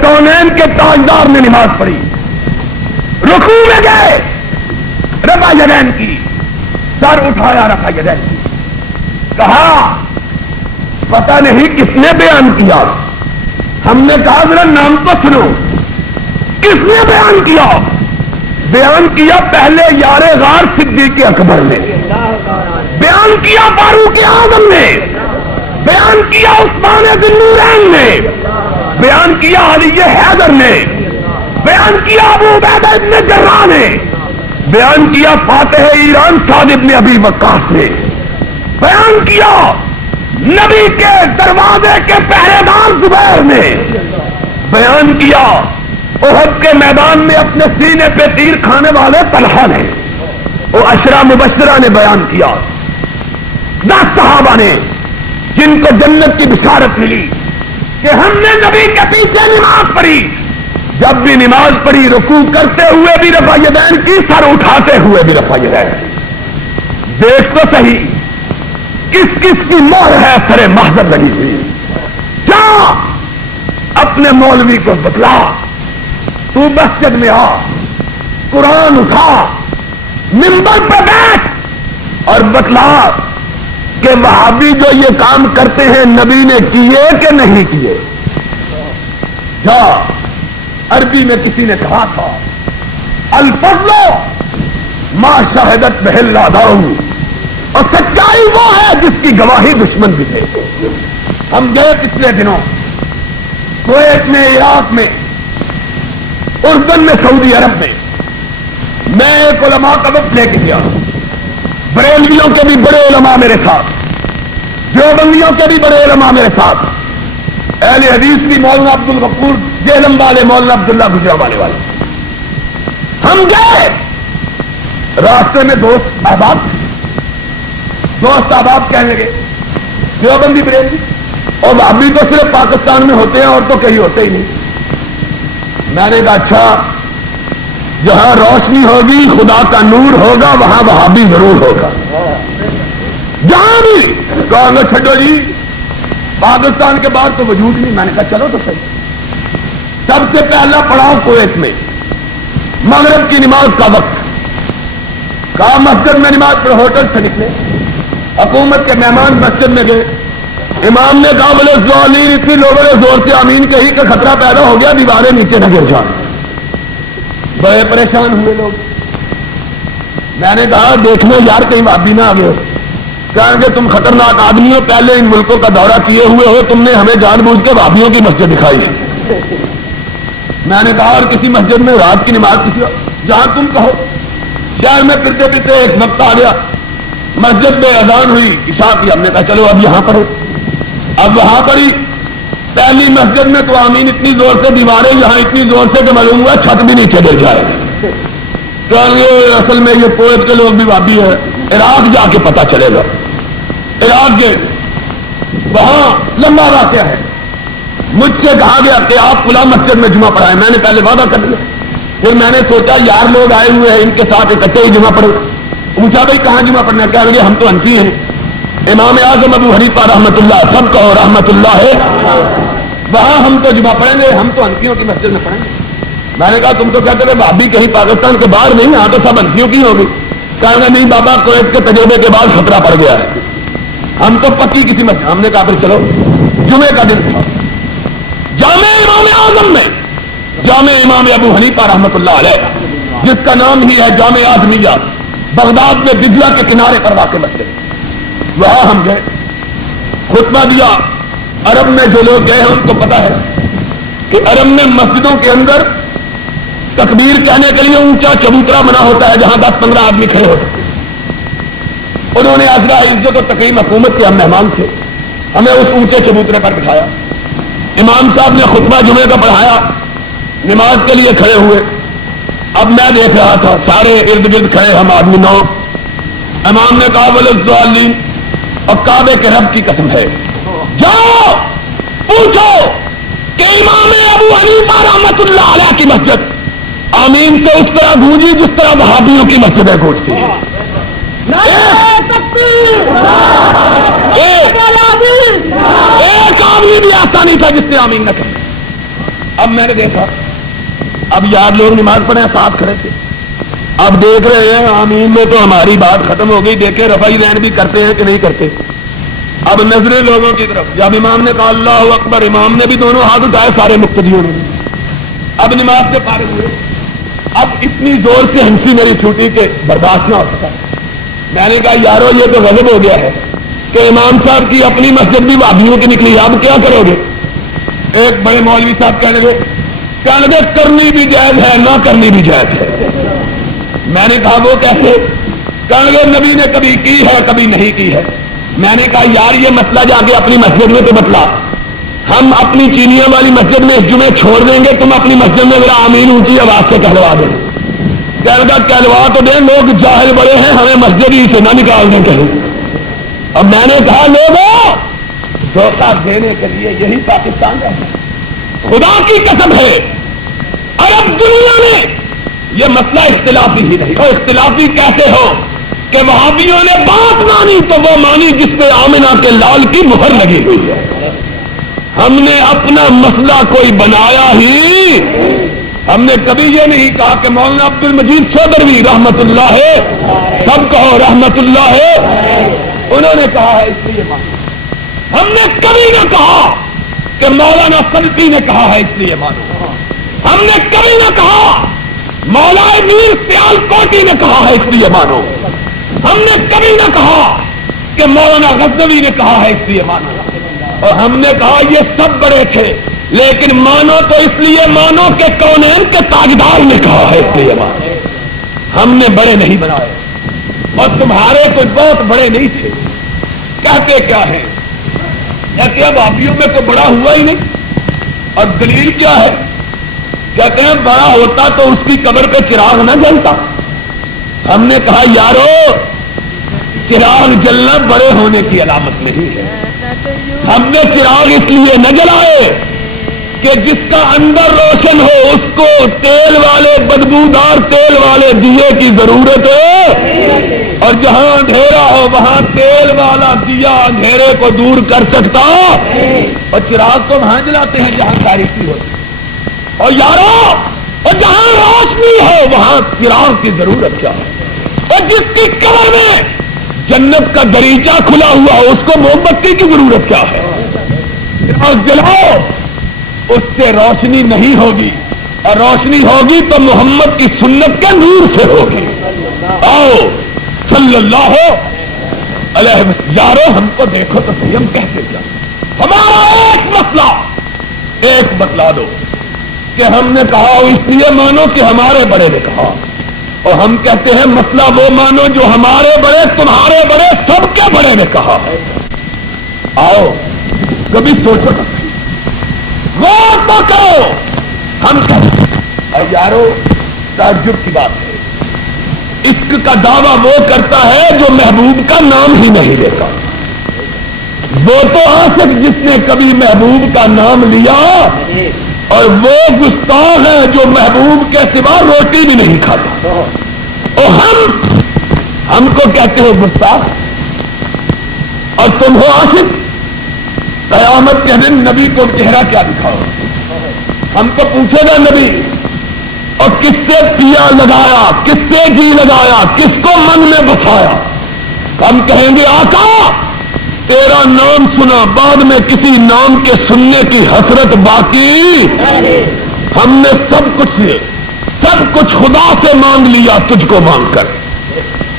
کونین کے تاجدار نے نماز پڑھی، رکوع میں گئے، رفع یدین کی، سر اٹھایا رفع یدین کی، کہا پتہ نہیں کس نے بیان کیا، ہم نے کہا ذرا نام تو سنو، کس نے بیان کیا؟ بیان کیا پہلے یار غار صدیق اکبر نے، بیان کیا فاروق اعظم نے، بیان کیا عثمان ذی النورین نے، بیان کیا علی حیدر نے، بیان کیا ابو عبیدہ ابن جراح نے، بیان کیا فاتح ایران سعد ابن ابی وقاص نے، بیان کیا نبی کے دروازے کے پہرے دار زبیر نے، بیان کیا احد کے میدان میں اپنے سینے پہ تیر کھانے والے طلحہ نے، وہ عشرہ مبشرہ نے بیان کیا، 10 صحابہ نے جن کو جنت کی بشارت ملی کہ ہم نے نبی کے پیچھے نماز پڑھی، جب بھی نماز پڑھی رکوع کرتے ہوئے بھی رفع یدین کی، سر اٹھاتے ہوئے بھی رفع یدین۔ دیکھ تو صحیح کس کس کی مہر ہے سر محضر لگی ہوئی، جا اپنے مولوی کو بتلا، تو مسجد میں آ، قرآن اٹھا، منبر پہ بیٹھ اور بتلا کہ وہابی جو یہ کام کرتے ہیں نبی نے کیے کہ نہیں کیے۔ جا، عربی میں کسی نے کہا تھا الفضل ما شہدت بہ الاداء، اور سچائی وہ ہے جس کی گواہی دشمن بھی دے۔ ہم گئے پچھلے دنوں کویت میں، عراق میں، اردن میں، سعودی عرب میں ایک علماء کا وقت لے کے گیا، بریلویوں کے بھی بڑے علماء میرے ساتھ، دیوبندیوں کے بھی بڑے علماء میرے ساتھ، اہل حدیث کی مولانا عبد الغفور جہلم والے، مولانا عبداللہ گجرانوالے والے۔ ہم گئے، راستے میں دوست احباب کہنے لگے دیوبندی بریلوی اور وہابی تو صرف پاکستان میں ہوتے ہیں اور تو کہیں ہوتے ہی نہیں۔ میں نے کہا اچھا، جہاں روشنی ہوگی خدا کا نور ہوگا وہاں وہابی ضرور ہوگا، جہاں بھی کہا گا چھٹو جی پاکستان کے بعد تو وجود نہیں۔ میں نے کہا چلو تو صحیح۔ سب سے پہلا پڑاؤ کویت میں، مغرب کی نماز کا وقت، کہا مسجد میں نماز پڑھ، ہوٹل سے نکلے، حکومت کے مہمان مسجد میں گئے، امام نے کہا بولے سوالین، اتنی لوگوں نے زور سے آمین کہی کہ خطرہ پیدا ہو گیا دیواریں نیچے نہ گر جائیں۔ بڑے پریشان ہوئے لوگ۔ میں نے کہا دیکھنا یار کہیں وہابی نہ آ گئے، کہیں گے تم خطرناک آدمی ہو، پہلے ان ملکوں کا دورہ کیے ہوئے ہو، تم نے ہمیں جان بوجھ کے وہابیوں کی مسجد دکھائی ہے۔ میں نے کہا اور کسی مسجد میں رات کی نماز کسی جہاں تم کہو۔ شہر میں پھرتے پھرتے ایک وقت آ گیا، مسجد میں اذان ہوئی عشاء کی، ہم نے کہا چلو اب یہاں پڑھو۔ اب وہاں پر ہی پہلی مسجد میں تو آمین اتنی زور سے، دیواریں یہاں اتنی زور سے کہ معلوم ہوا چھت بھی نیچے گر جائے گا۔ اصل میں یہ کویت کے لوگ بھی وہابی ہیں، عراق جا کے پتہ چلے گا۔ عراق کے وہاں لمبا واقعہ ہے، مجھ سے کہا گیا کہ آپ فلاں مسجد میں جمعہ پڑھائیں، میں نے پہلے وعدہ کر لیا، پھر میں نے سوچا یار لوگ آئے ہوئے ہیں ان کے ساتھ اکٹھے ہی جمعہ پڑھو۔ پوچھا بھائی کہاں جمعہ پڑھنا ہے؟ کہہ لگے ہم تو حنفی ہیں، امام اعظم ابو حنیفہ رحمت اللہ، سب کہو رحمت اللہ ہے، وہاں ہم تو جمعہ پڑھیں گے، ہم تو حنفیوں کی مسجد میں پڑھیں گے۔ میں نے کہا تم تو کہتے تھے بھابی کہیں پاکستان کے باہر نہیں، یہاں تو سب حنفیوں کی ہوگی۔ کہا نہیں بابا کویت کے تجربے کے بعد خطرہ پڑ گیا ہے، ہم تو پکی کسی مسجد۔ ہم نے کہا پھر چلو، جمعے کا دن تھا، جامع امام اعظم میں، جامع امام ابو حنیفہ رحمت اللہ علیہ، جس کا نام ہی ہے جامع اعظمیہ، بغداد میں دجلہ کے کنارے پر واقع مسجد، وہاں ہم گئے، خطبہ دیا۔ عرب میں جو لوگ گئے ہیں ان کو پتا ہے کہ عرب میں مسجدوں کے اندر تکبیر کہنے کے لیے اونچا چبوترا بنا ہوتا ہے جہاں 10-15 آدمی کھڑے ہوتے ہیں۔ انہوں نے عزرا عزت و تکریم حکومت کے ہم مہمان تھے، ہمیں اس اونچے چبوترے پر بٹھایا، امام صاحب نے خطبہ جمعے کا پڑھایا، نماز کے لیے کھڑے ہوئے۔ اب میں دیکھ رہا تھا سارے ارد گرد کھڑے ہم آدمی 9، امام نے کہا وللضالین، اور کعبے کے رب کی قسم ہے جاؤ پوچھو کہ امام ابو حنیفہ رحمت اللہ علیہ کی مسجد آمین سے اس طرح گونجی جس طرح وہابیوں کی مسجدیں گونجتی ہیں۔ ایک آدمی بھی ایسا نہیں تھا جس نے آمین نہ کہی۔ اب میں نے دیکھا اب یار لوگ نماز پڑھے ساتھ کھڑے تھے, اب دیکھ رہے ہیں آمین میں تو ہماری بات ختم ہو گئی, دیکھیں رفعی دین بھی کرتے ہیں کہ نہیں کرتے. اب نظریں لوگوں کی طرف, جب امام نے کہا اللہ اکبر, امام نے بھی دونوں ہاتھ اٹھائے, سارے مقتدیوں نے. اب نماز سے فارغ ہوئے, اب اتنی زور سے ہنسی میری چھوٹی کہ برداشت نہ ہو سکا. میں نے کہا یارو یہ تو غضب ہو گیا ہے کہ امام صاحب کی اپنی مسجد بھی وہابیوں کی نکلی, اب کیا کرو گے؟ ایک بڑے مولوی صاحب کہنے لگے کرنی بھی جائز ہے نہ کرنی بھی جائز ہے. میں نے کہا وہ کیسے؟ کہنے لگے نبی نے کبھی کی ہے کبھی نہیں کی ہے. میں نے کہا یار یہ مسئلہ جا کے اپنی مسجد میں تو بتلا, ہم اپنی چینیاں والی مسجد میں اس جمعے چھوڑ دیں گے, تم اپنی مسجد میں میرا آمین اونچی آواز سے کہلوا دیں. کہنے لگا کہلوا تو دیں, لوگ جاہل بڑے ہیں, ہمیں مسجد ہی سے نہ نکال دیں کہیں. اب میں نے کہا لوگوں دھوکہ دینے کے لیے یہی پاکستان ہے. خدا کی قسم ہے عرب دنیا میں یہ مسئلہ اختلافی ہی نہیں. اور اختلافی کیسے ہو کہ وہابیوں نے بات مانی تو وہ مانی جس پہ آمنہ کے لال کی مہر لگی ہوئی ہے. ہم نے اپنا مسئلہ کوئی بنایا ہی, ہم نے کبھی یہ نہیں کہا کہ مولانا عبد المجید چودھری رحمت اللہ ہے, سب کہو رحمت اللہ ہے, انہوں نے کہا ہے اس لیے مانو. ہم نے کبھی نہ کہا کہ مولانا صدقی نے کہا ہے اس لیے مانو. ہم نے کبھی نہ کہا مولانا میر سیال کوٹی نے کہا ہے اس لیے مانو. ہم نے کبھی نہ کہا کہ مولانا غزنوی نے کہا ہے اس لیے مانو. اور ہم نے کہا یہ سب بڑے تھے لیکن مانو تو اس لیے مانو کہ کونین کے تاجدار نے کہا ہے اس لیے مانو. ہم نے بڑے نہیں بنائے اور تمہارے کوئی بہت بڑے نہیں تھے. کہتے کیا ہیں؟ کہتے ہیں وہابیوں میں کوئی بڑا ہوا ہی نہیں. اور دلیل کیا ہے؟ کہتے ہیں بڑا ہوتا تو اس کی قبر پہ چراغ نہ جلتا. ہم نے کہا یارو چراغ جلنا بڑے ہونے کی علامت نہیں ہے. ہم نے چراغ اس لیے نہ جلائے کہ جس کا اندر روشن ہو اس کو تیل والے بدبودار تیل والے دیے کی ضرورت ہے, اور جہاں اندھیرا ہو وہاں تیل والا دیا اندھیرے کو دور کر سکتا. اور چراغ کو وہاں جلاتے ہیں جہاں تاریکی ہوتی, اور یارو اور جہاں روشنی ہو وہاں چراغ کی ضرورت کیا ہے. اور جس کی قبر میں جنت کا دریچہ کھلا ہوا ہو اس کو موم بتی کی ضرورت کیا ہے؟ چراغ جلاؤ, اس سے روشنی نہیں ہوگی, اور روشنی ہوگی تو محمد کی سنت کے نور سے ہوگی. آؤ صلی اللہ علیہ وسلم. یارو ہم کو دیکھو تو صحیح, ہم کہتے کیا ہمارا ایک مسئلہ ایک بتلا دو کہ ہم نے کہا اس لیے مانو کہ ہمارے بڑے نے کہا, اور ہم کہتے ہیں مسئلہ وہ مانو جو ہمارے بڑے تمہارے بڑے سب کے بڑے نے کہا ہے. آؤ کبھی سوچو غور تو کرو. ہم کہتے ہیں یارو تعجب کی بات ہے, عشق کا دعویٰ وہ کرتا ہے جو محبوب کا نام ہی نہیں لیتا. وہ تو عاشق جس نے کبھی محبوب کا نام لیا, اور وہ گستاخ ہے جو محبوب کے سوا روٹی بھی نہیں کھاتا. اور ہم کو کہتے ہو گستاخ اور تم ہو عاشق. قیامت کے دن نبی کو چہرہ کیا دکھاؤ؟ ہم کو پوچھے گا نبی اور کس سے پیا لگایا, کس سے جی لگایا, کس کو من میں بسایا؟ ہم کہیں گے آقا تیرا نام سنا, بعد میں کسی نام کے سننے کی حسرت باقی. ہم نے سب کچھ خدا سے مانگ لیا تجھ کو مانگ کر,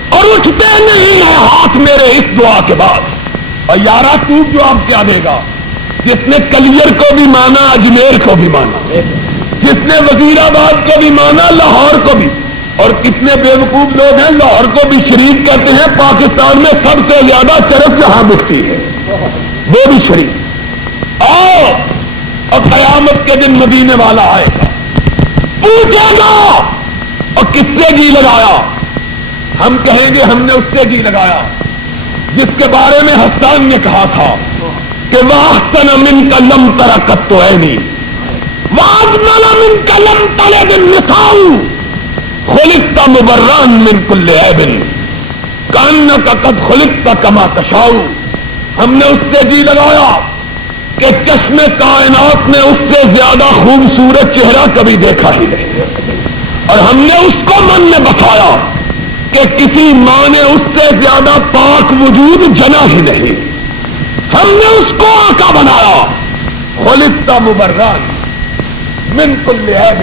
اور اٹھتے نہیں ہیں ہاتھ میرے اس دعا کے بعد. اور یارا تو جواب کیا دے گا؟ جس نے کلیئر کو بھی مانا, اجمیر کو بھی مانا, جس نے وزیر آباد کو بھی مانا, لاہور کو بھی. اور کتنے بیوقوف لوگ ہیں لاہور کو بھی شریف کہتے ہیں. پاکستان میں سب سے زیادہ چرس جہاں بکتی ہے وہ بھی شریف. آؤ اور قیامت کے دن مدینے والا آئے گا, پوچھے گا اور کس سے جی لگایا؟ ہم کہیں گے ہم نے اس سے جی لگایا جس کے بارے میں حسان نے کہا تھا کہ وَأَحْسَنَ مِنْكَ لَمْ تَرَ قَطُّ عَيْنِي وَأَجْمَلَ مِنْكَ لَمْ تَلِدِ النِّسَاءُ خُلِقْتَ مُبَرًّا مِنْ كُلِّ عَيْبٍ كَأَنَّكَ قَدْ خُلِقْتَ كَمَا تَشَاءُ. ہم نے اس سے جی لگایا کہ چشم کائنات نے اس سے زیادہ خوبصورت چہرہ کبھی دیکھا ہی نہیں، اور ہم نے اس کو من میں بتایا کہ کسی ماں نے اس سے زیادہ پاک وجود جنا ہی نہیں، ہم نے اس کو آقا بنایا۔ خلقت مبرران من کل عیب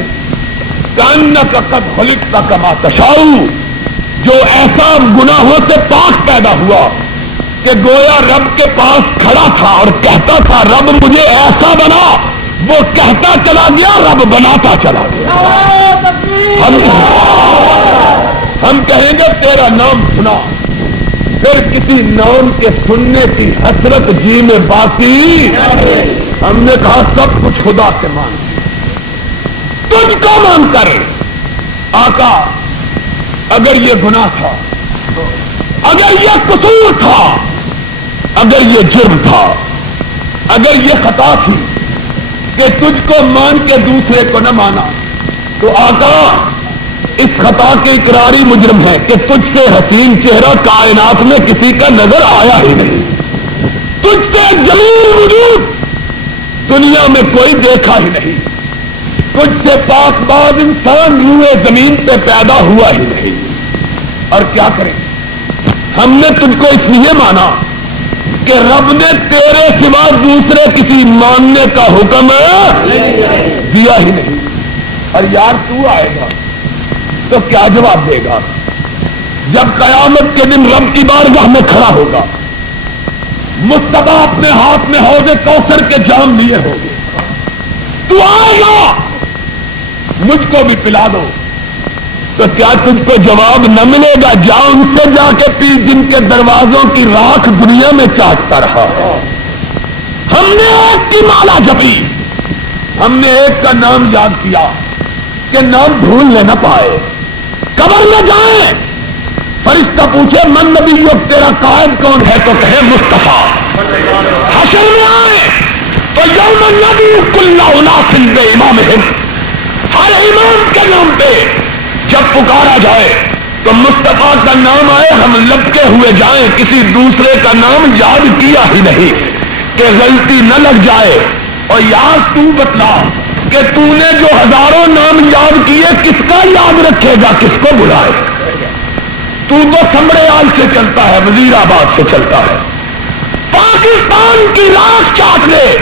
کأنک قد خلقت کما تشاء، جو ایسا گناہوں سے پاک پیدا ہوا کہ گویا رب کے پاس کھڑا تھا اور کہتا تھا رب مجھے ایسا بنا، وہ کہتا چلا گیا، رب بناتا چلا گیا۔ ہم کہیں گے تیرا نام سنا، پھر کسی نام کے سننے کی حسرت جی میں باقی، ہم نے کہا سب کچھ خدا سے مان، تجھ کو مان کر آقا اگر یہ گناہ تھا، اگر یہ قصور تھا، اگر یہ جرم تھا، اگر یہ خطا تھی کہ تجھ کو مان کے دوسرے کو نہ مانا، تو آقا اس خطا کے اقراری مجرم ہے کہ تجھ سے حسین چہرہ کائنات میں کسی کا نظر آیا ہی نہیں، تجھ سے جمیل وجود دنیا میں کوئی دیکھا ہی نہیں، تجھ سے پاک باز انسان روئے زمین پہ پیدا ہوا ہی نہیں۔ اور کیا کریں، ہم نے تجھ کو اس لیے مانا کہ رب نے تیرے سوا دوسرے کسی ماننے کا حکم دیا ہی نہیں۔ اور یار تو آئے گا تو کیا جواب دے گا جب قیامت کے دن رب کی بارگاہ میں کھڑا ہوگا، مصطفیٰ اپنے ہاتھ میں حوض کوثر کے جام لیے ہوگے، تو آئے گا مجھ کو بھی پلا دو، تو کیا تجھ کو جواب نہ ملے گا جا ان سے جا کے پی جن کے دروازوں کی راکھ دنیا میں چاٹتا رہا۔ ہم نے ایک کی مالا جپی، ہم نے ایک کا نام یاد کیا کہ نام بھول نہ پائے، قبر میں جائیں فرشتہ پوچھے من نبی تیرا قائد کون ہے تو کہے مصطفیٰ، حشر میں آئے تو یوم النبی کل اناس بامامہم، ہر امام کے نام پہ جب پکارا جائے تو مصطفیٰ کا نام آئے، ہم لپکے ہوئے جائیں، کسی دوسرے کا نام یاد کیا ہی نہیں کہ غلطی نہ لگ جائے۔ اور یاد تو بتلا کہ تو نے جو ہزاروں نام یاد کیے کس کا یاد رکھے گا، کس کو بلائے؟ تو سمڑیال سے چلتا ہے، وزیر آباد سے چلتا ہے، پاکستان کی راکھ چاٹ لے،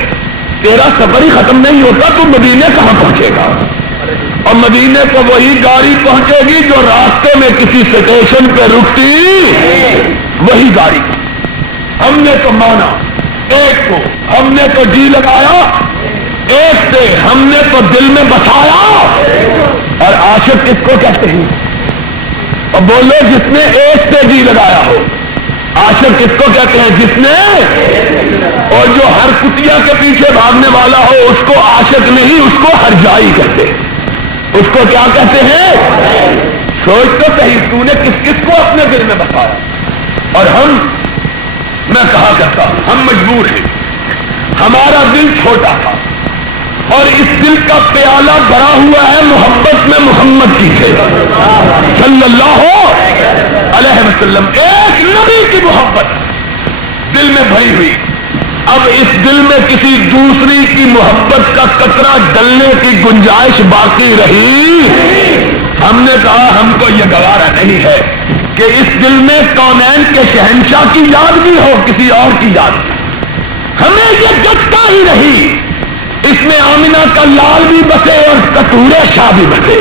تیرا سفر ہی ختم نہیں ہوتا، تو مدینے کہاں پہنچے گا؟ اور مدینے کو وہی گاڑی پہنچے گی جو راستے میں کسی اسٹیشن پہ رکتی، وہی گاڑی۔ ہم نے تو مانا ایک کو، ہم نے تو جی لگایا ایک سے، ہم نے تو دل میں بسایا۔ اور عاشق کس کو کہتے ہیں؟ اور بولو جس نے ایک سے جی لگایا ہو۔ عاشق کس کو کہتے ہیں؟ جس نے، اور جو ہر کتیا کے پیچھے بھاگنے والا ہو اس کو عاشق نہیں، اس کو ہرجائی کہتے ہیں۔ اس کو کیا کہتے ہیں؟ سوچ تو صحیح، تو نے کس کس کو اپنے دل میں بسایا؟ اور ہم، میں کہا کرتا ہوں ہم مجبور ہیں، ہمارا دل چھوٹا تھا اور اس دل کا پیالہ بھرا ہوا ہے محبت میں محمد کی سے صلی اللہ علیہ وسلم، ایک نبی کی محبت دل میں بھری ہوئی۔ اب اس دل میں کسی دوسری کی محبت کا قطرہ ڈلنے کی گنجائش باقی رہی؟ ہم نے کہا ہم کو یہ گوارا نہیں ہے کہ اس دل میں کونین کے شہنشاہ کی یاد بھی ہو، کسی اور کی یاد بھی، ہمیں یہ جچتا ہی نہیں۔ اس میں آمنہ کا لال بھی بسے اور کٹورے شاہ بھی بسے،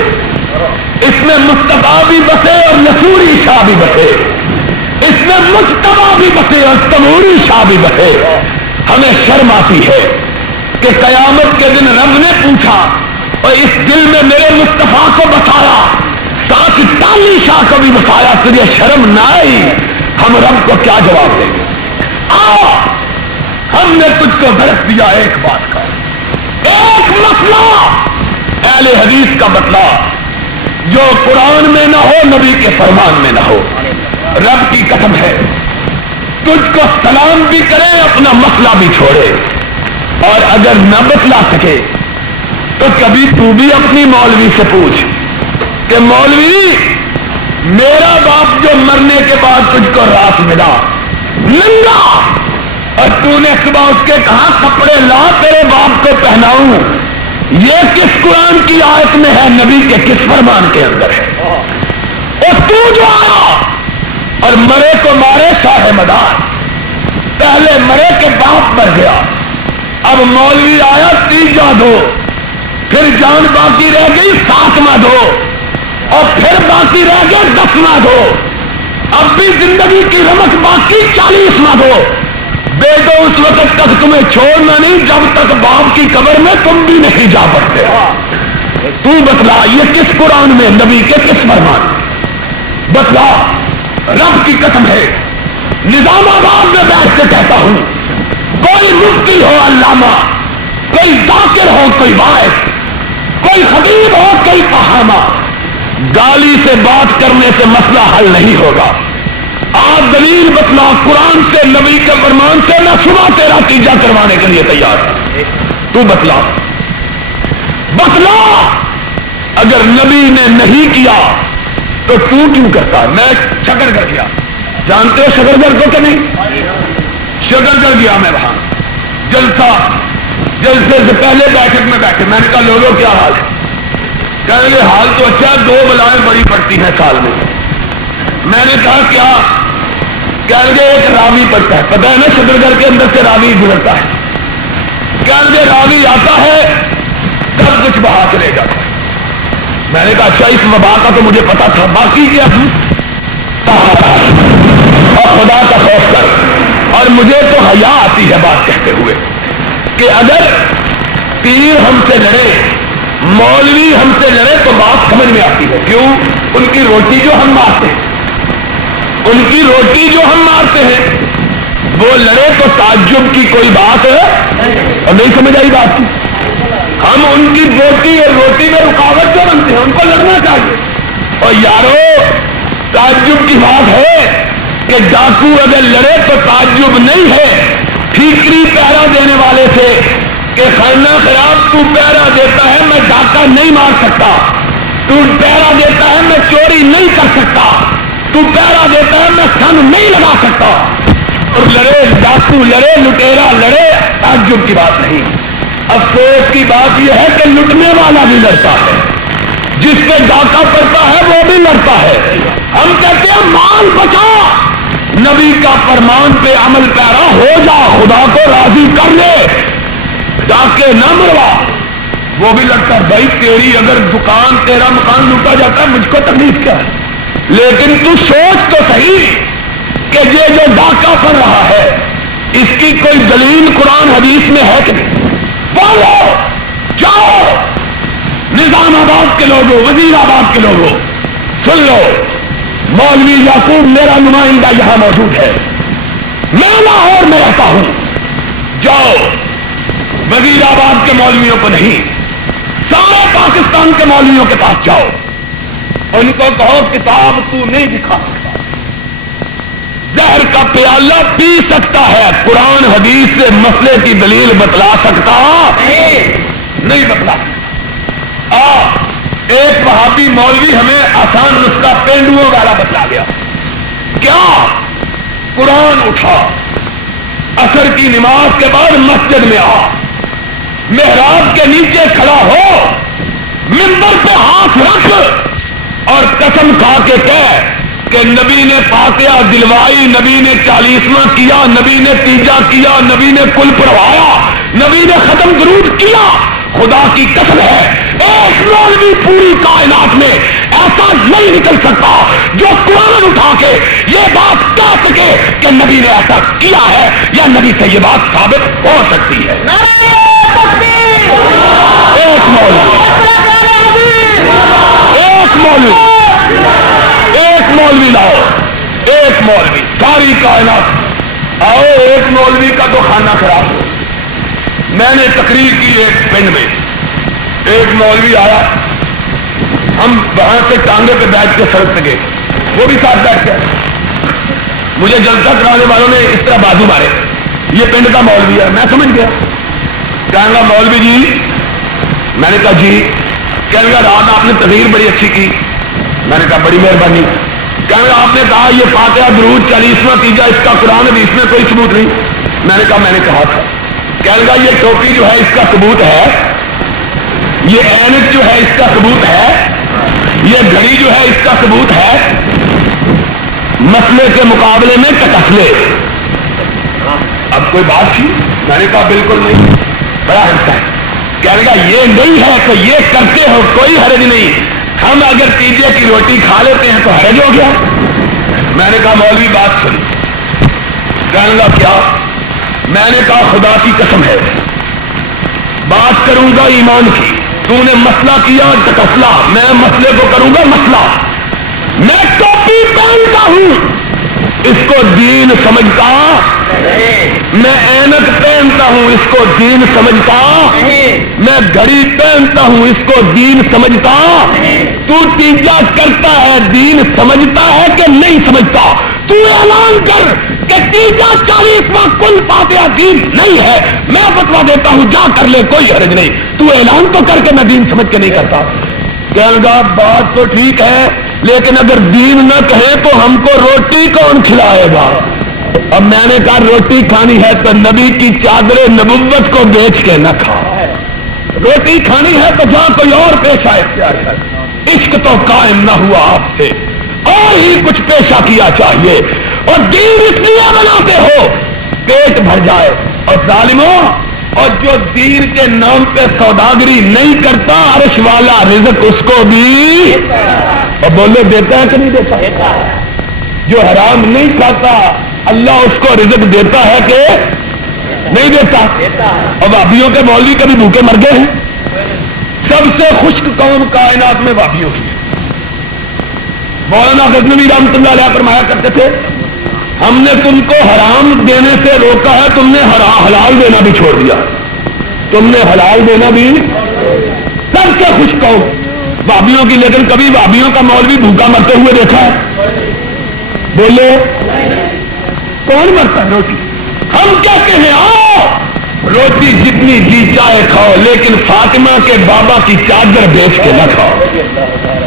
اس میں مصطفیٰ بھی بسے اور نصوری شاہ بھی بسے، اس میں مجتبیٰ بھی بسے اور تموری شاہ بھی بسے۔ ہمیں شرم آتی ہے کہ قیامت کے دن رب نے پوچھا اور اس دل میں میرے مصطفیٰ کو بسایا، ساتھ ٹالی شاہ کو بھی بسایا، تجھے شرم نہ آئی؟ ہم رب کو کیا جواب دیں گے؟ آؤ ہم نے تجھ کو درس دیا ایک بات کا، ایک مسئلہ اہل حدیث کا مسئلہ جو قرآن میں نہ ہو، نبی کے فرمان میں نہ ہو۔ رب کی قسم ہے تجھ کو سلام بھی کرے، اپنا مسئلہ بھی چھوڑے، اور اگر نہ بتلا سکے تو کبھی تو بھی اپنی مولوی سے پوچھ کہ مولوی میرا باپ جو مرنے کے بعد تجھ کو رات ملا، ننگا اور تو نے صبح اس کے کہا کپڑے لا تیرے باپ کو پہناؤں، یہ کس قرآن کی آیت میں ہے، نبی کے کس فرمان کے اندر ہے؟ اور تو جو آیا اور مرے کو مارے شاہ مدار، پہلے مرے کے باپ مر گیا، اب مولوی آیا تیجا دو، پھر جان باقی رہ گئی 7واں دو، اور پھر باقی رہ گیا 10واں دو، اب بھی زندگی کی رمق باقی 40واں دو۔ بیٹو اس وقت تک تمہیں چھوڑنا نہیں جب تک باپ کی قبر میں تم بھی نہیں جا پڑتے۔ تو بتلا یہ کس قرآن میں، نبی کے کس فرمان؟ بتلا، رب کی قسم ہے نظام آباد میں بیٹھ کے کہتا ہوں، کوئی مفتی ہو علامہ، کوئی ذاکر ہو، کوئی واعظ، کوئی خطیب ہو، کوئی فہامہ، گالی سے بات کرنے سے مسئلہ حل نہیں ہوگا۔ آج دلیل بتلا قرآن سے، نبی کے فرمان سے، میں صبح تیرا تیجا کروانے کے لیے تیار ہوں۔ تو بتلا اگر نبی نے نہیں کیا تو کیوں کرتا ہے؟ میں شکر کر گیا، جانتے ہو شکر گڑھ کو کہ نہیں؟ شکر گڑھ گیا میں، وہاں جلسے سے پہلے بیٹھک میں بیٹھے، میں نے کہا لوگوں کیا حال ہے؟ کہنے لگے حال تو اچھا ہے، 2 بلائیں بڑی پڑتی ہیں سال میں۔ میں نے کہا کیا؟ کہنے لگے ایک راوی پڑتا ہے، پتہ ہے نا شکر گڑھ کے اندر سے راوی گزرتا ہے، کہنے لگے راوی آتا ہے سب کچھ بہا چلے جاتا ہے۔ میں نے کہا اچھا، اس وبا کا تو مجھے پتا تھا، باقی کیا اور خدا کا خوف کر۔ اور مجھے تو حیا آتی ہے بات کہتے ہوئے کہ اگر پیر ہم سے لڑے، مولوی ہم سے لڑے تو بات سمجھ میں آتی ہے۔ کیوں؟ ان کی روٹی جو ہم مارتے ہیں، وہ لڑے تو تعجب کی کوئی بات ہے اور نہیں سمجھ آئی بات کی؟ ہم ان کی بوٹی اور روٹی میں رکاوٹ جو بنتے ہیں ان کو لڑنا چاہیے۔ اور یارو تعجب کی بات ہے کہ ڈاکو اگر لڑے تو تعجب نہیں ہے، ٹھیکری پہرا دینے والے تھے کہ خانہ خراب تو پہرا دیتا ہے میں ڈاکہ نہیں مار سکتا، تو پہرا دیتا ہے میں چوری نہیں کر سکتا، تو پہرا دیتا ہے میں سن نہیں لگا سکتا، اور لڑے ڈاکو لڑے لٹیرا لڑے، تعجب کی بات نہیں۔ افسوس کی بات یہ ہے کہ لٹنے والا بھی لڑتا ہے، جس پہ ڈاکہ پڑتا ہے وہ بھی لڑتا ہے۔ ہم کہتے ہیں مال بچا، نبی کا فرمان پہ عمل پیرا ہو جا، خدا کو راضی کر لے، ڈاکے نہ مروا۔ وہ بھی لڑتا ہے، بھائی تیری اگر دکان تیرا مکان لوٹا جاتا ہے مجھ کو تکلیف کیا ہے، لیکن تو سوچ تو صحیح کہ یہ جو ڈاکہ پڑ رہا ہے اس کی کوئی دلیل قرآن حدیث میں ہے کہ نہیں؟ بولو، جاؤ نظام آباد کے لوگوں، وزیر آباد کے لوگوں، سن لو، مولوی یعقوب میرا نمائندہ یہاں موجود ہے، میں لاہور میں رہتا ہوں، جاؤ وزیر آباد کے مولویوں کو نہیں، سارے پاکستان کے مولویوں کے پاس جاؤ، ان کو کہو کتاب تو نہیں دکھا سکتا، زہر کا پیالہ پی سکتا ہے، قرآن حدیث سے مسئلے کی دلیل بتلا سکتا نہیں بتلا سکتا۔ ایک وہابی مولوی ہمیں آسان نسخہ پینڈوؤں والا بتلا گیا، کیا؟ قرآن اٹھا، عصر کی نماز کے بعد مسجد میں آ، محراب کے نیچے کھڑا ہو، منبر پہ ہاتھ رکھ اور قسم کھا کے کہہ کہ نبی نے فاتحہ دلوائی، نبی نے 40واں کیا، نبی نے تیجا کیا، نبی نے کل پڑھوایا، نبی نے ختم درود کیا۔ خدا کی قسم ہے ایک مولوی پوری کائنات میں ایسا نہیں نکل سکتا جو قرآن اٹھا کے یہ بات کہہ سکے کہ نبی نے ایسا کیا ہے یا نبی سے یہ بات ثابت ہو سکتی ہے۔ ایک مولوی لاؤ، ایک مولوی، ساری کائنات آؤ، ایک مولوی کا تو کھانا خراب ہو۔ میں نے تقریر کی ایک پنڈ میں، ایک مولوی آیا، ہم وہاں سے ٹانگے پہ بیٹھ کے سڑک پہ گئے، وہ بھی ساتھ بیٹھ گیا، مجھے جلسہ کرانے والوں نے اس طرح بازو مارے، یہ پنڈ کا مولوی ہے، میں سمجھ گیا، کہنے لگا مولوی جی، میں نے کہا جی، کہنے لگا رات آپ نے تقریر بڑی اچھی کی، میں نے کہا بڑی مہربانی، کہنے لگا آپ نے کہا یہ فاتحہ درود 40واں تیجا اس کا قرآن حدیث میں کوئی ثبوت نہیں، میں نے کہا تھا، کہنے لگا یہ ٹوپی جو ہے اس کا ثبوت ہے، یہ اینک جو ہے اس کا ثبوت ہے، یہ گھڑی جو ہے اس کا ثبوت ہے، مسئلے کے مقابلے میں کٹخلے۔ اب کوئی بات تھی؟ میں نے کہا بالکل نہیں، بڑا ہنستا ہے، کہنے لگا یہ نہیں ہے تو یہ کرتے ہو کوئی حرج نہیں، ہم اگر تیجے کی روٹی کھا لیتے ہیں تو حرج ہو گیا۔ میں نے کہا مولوی بات سن۔ کہنے لگا کیا؟ میں نے کہا خدا کی قسم ہے بات کروں گا ایمان کی، تو نے مسئلہ کیا ٹکسلا، میں مسئلے کو کروں گا مسئلہ۔ میں ٹوپی پہنتا ہوں اس کو دین سمجھتا، میں اینک پہنتا ہوں اس کو دین سمجھتا، میں گھڑی پہنتا ہوں اس کو دین سمجھتا، تو تیجا کرتا ہے دین سمجھتا ہے کہ نہیں سمجھتا؟ تو اعلان کر کہ تیجا 40واں کل فاتحہ دین نہیں ہے، میں فتویٰ دیتا ہوں جا کر لے، کوئی حرج نہیں، تو اعلان تو کر کے میں دین سمجھ کے نہیں کرتا۔ کہنے لگا بات تو ٹھیک ہے لیکن اگر دین نہ کہے تو ہم کو روٹی کون کھلائے گا؟ اب میں نے کہا روٹی کھانی ہے تو نبی کی چادر نبوت کو بیچ کے نہ کھا، روٹی کھانی ہے تو جہاں کوئی اور پیشہ اختیار کر، عشق تو قائم نہ ہوا آپ سے، اور ہی کچھ پیشہ کیا چاہیے، اور دین اس لیے بناتے ہو پیٹ بھر جائے۔ اور ظالموں، اور جو دین کے نام پہ سوداگری نہیں کرتا عرش والا رزق اس کو بھی، اور بولو دیتا ہے کہ نہیں دیتا؟ جو حرام نہیں کھاتا اللہ اس کو رزق دیتا ہے کہ نہیں دیتا؟ اور وابیوں کے مولوی کبھی بھوکے مر گئے ہیں؟ سب سے خشک قوم کائنات میں وابیوں کی ہے۔ مولانا غزنوی رحمۃ اللہ علیہ فرمایا کرتے تھے ہم نے تم کو حرام دینے سے روکا ہے، تم نے حلال دینا بھی چھوڑ دیا، تم نے حلال دینا بھی۔ سب سے خشک قوم وابیوں کی، لیکن کبھی وابیوں کا مولوی بھوکا مرتے ہوئے دیکھا ہے؟ بولو کون مرتا ہے روٹی؟ ہم کہتے ہیں آؤ روٹی جتنی جی چاہے کھاؤ لیکن فاطمہ کے بابا کی چادر بیچ کے نہ کھاؤ۔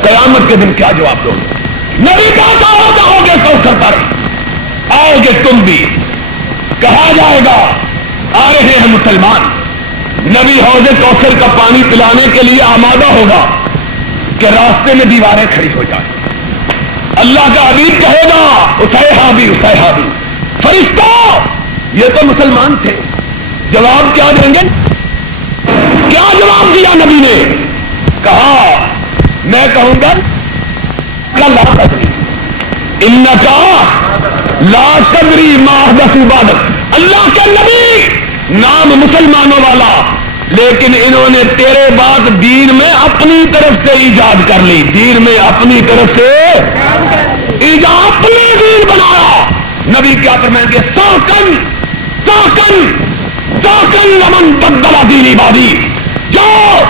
قیامت کے دن کیا جواب دو گے؟ نبی کہتا ہوگا ہوگے کوثر پر آؤ گے تم بھی، کہا جائے گا آ رہے ہیں مسلمان، نبی حوض کوثر کا پانی پلانے کے لیے آمادہ ہوگا کہ راستے میں دیواریں کھڑی ہو جائیں، اللہ کا حبیب کہے گا اسیحا بھی اسیحا بھی، فرشتوں یہ تو مسلمان تھے، جواب کیا دیں گے؟ کیا جواب دیا نبی نے؟ کہا میں کہوں گا لا تدری انکا لا تدری ما احدث بعدک، اللہ کے نبی نام مسلمانوں والا، لیکن انہوں نے تیرے بعد دین میں اپنی طرف سے ایجاد کر لی، دین میں اپنی طرف سے ایجاد، اپنی دین بنایا۔ نبی کیا فرمائیں گے؟ ساکن ساکن ساکن لمن بدلا دینی بادی، جاؤ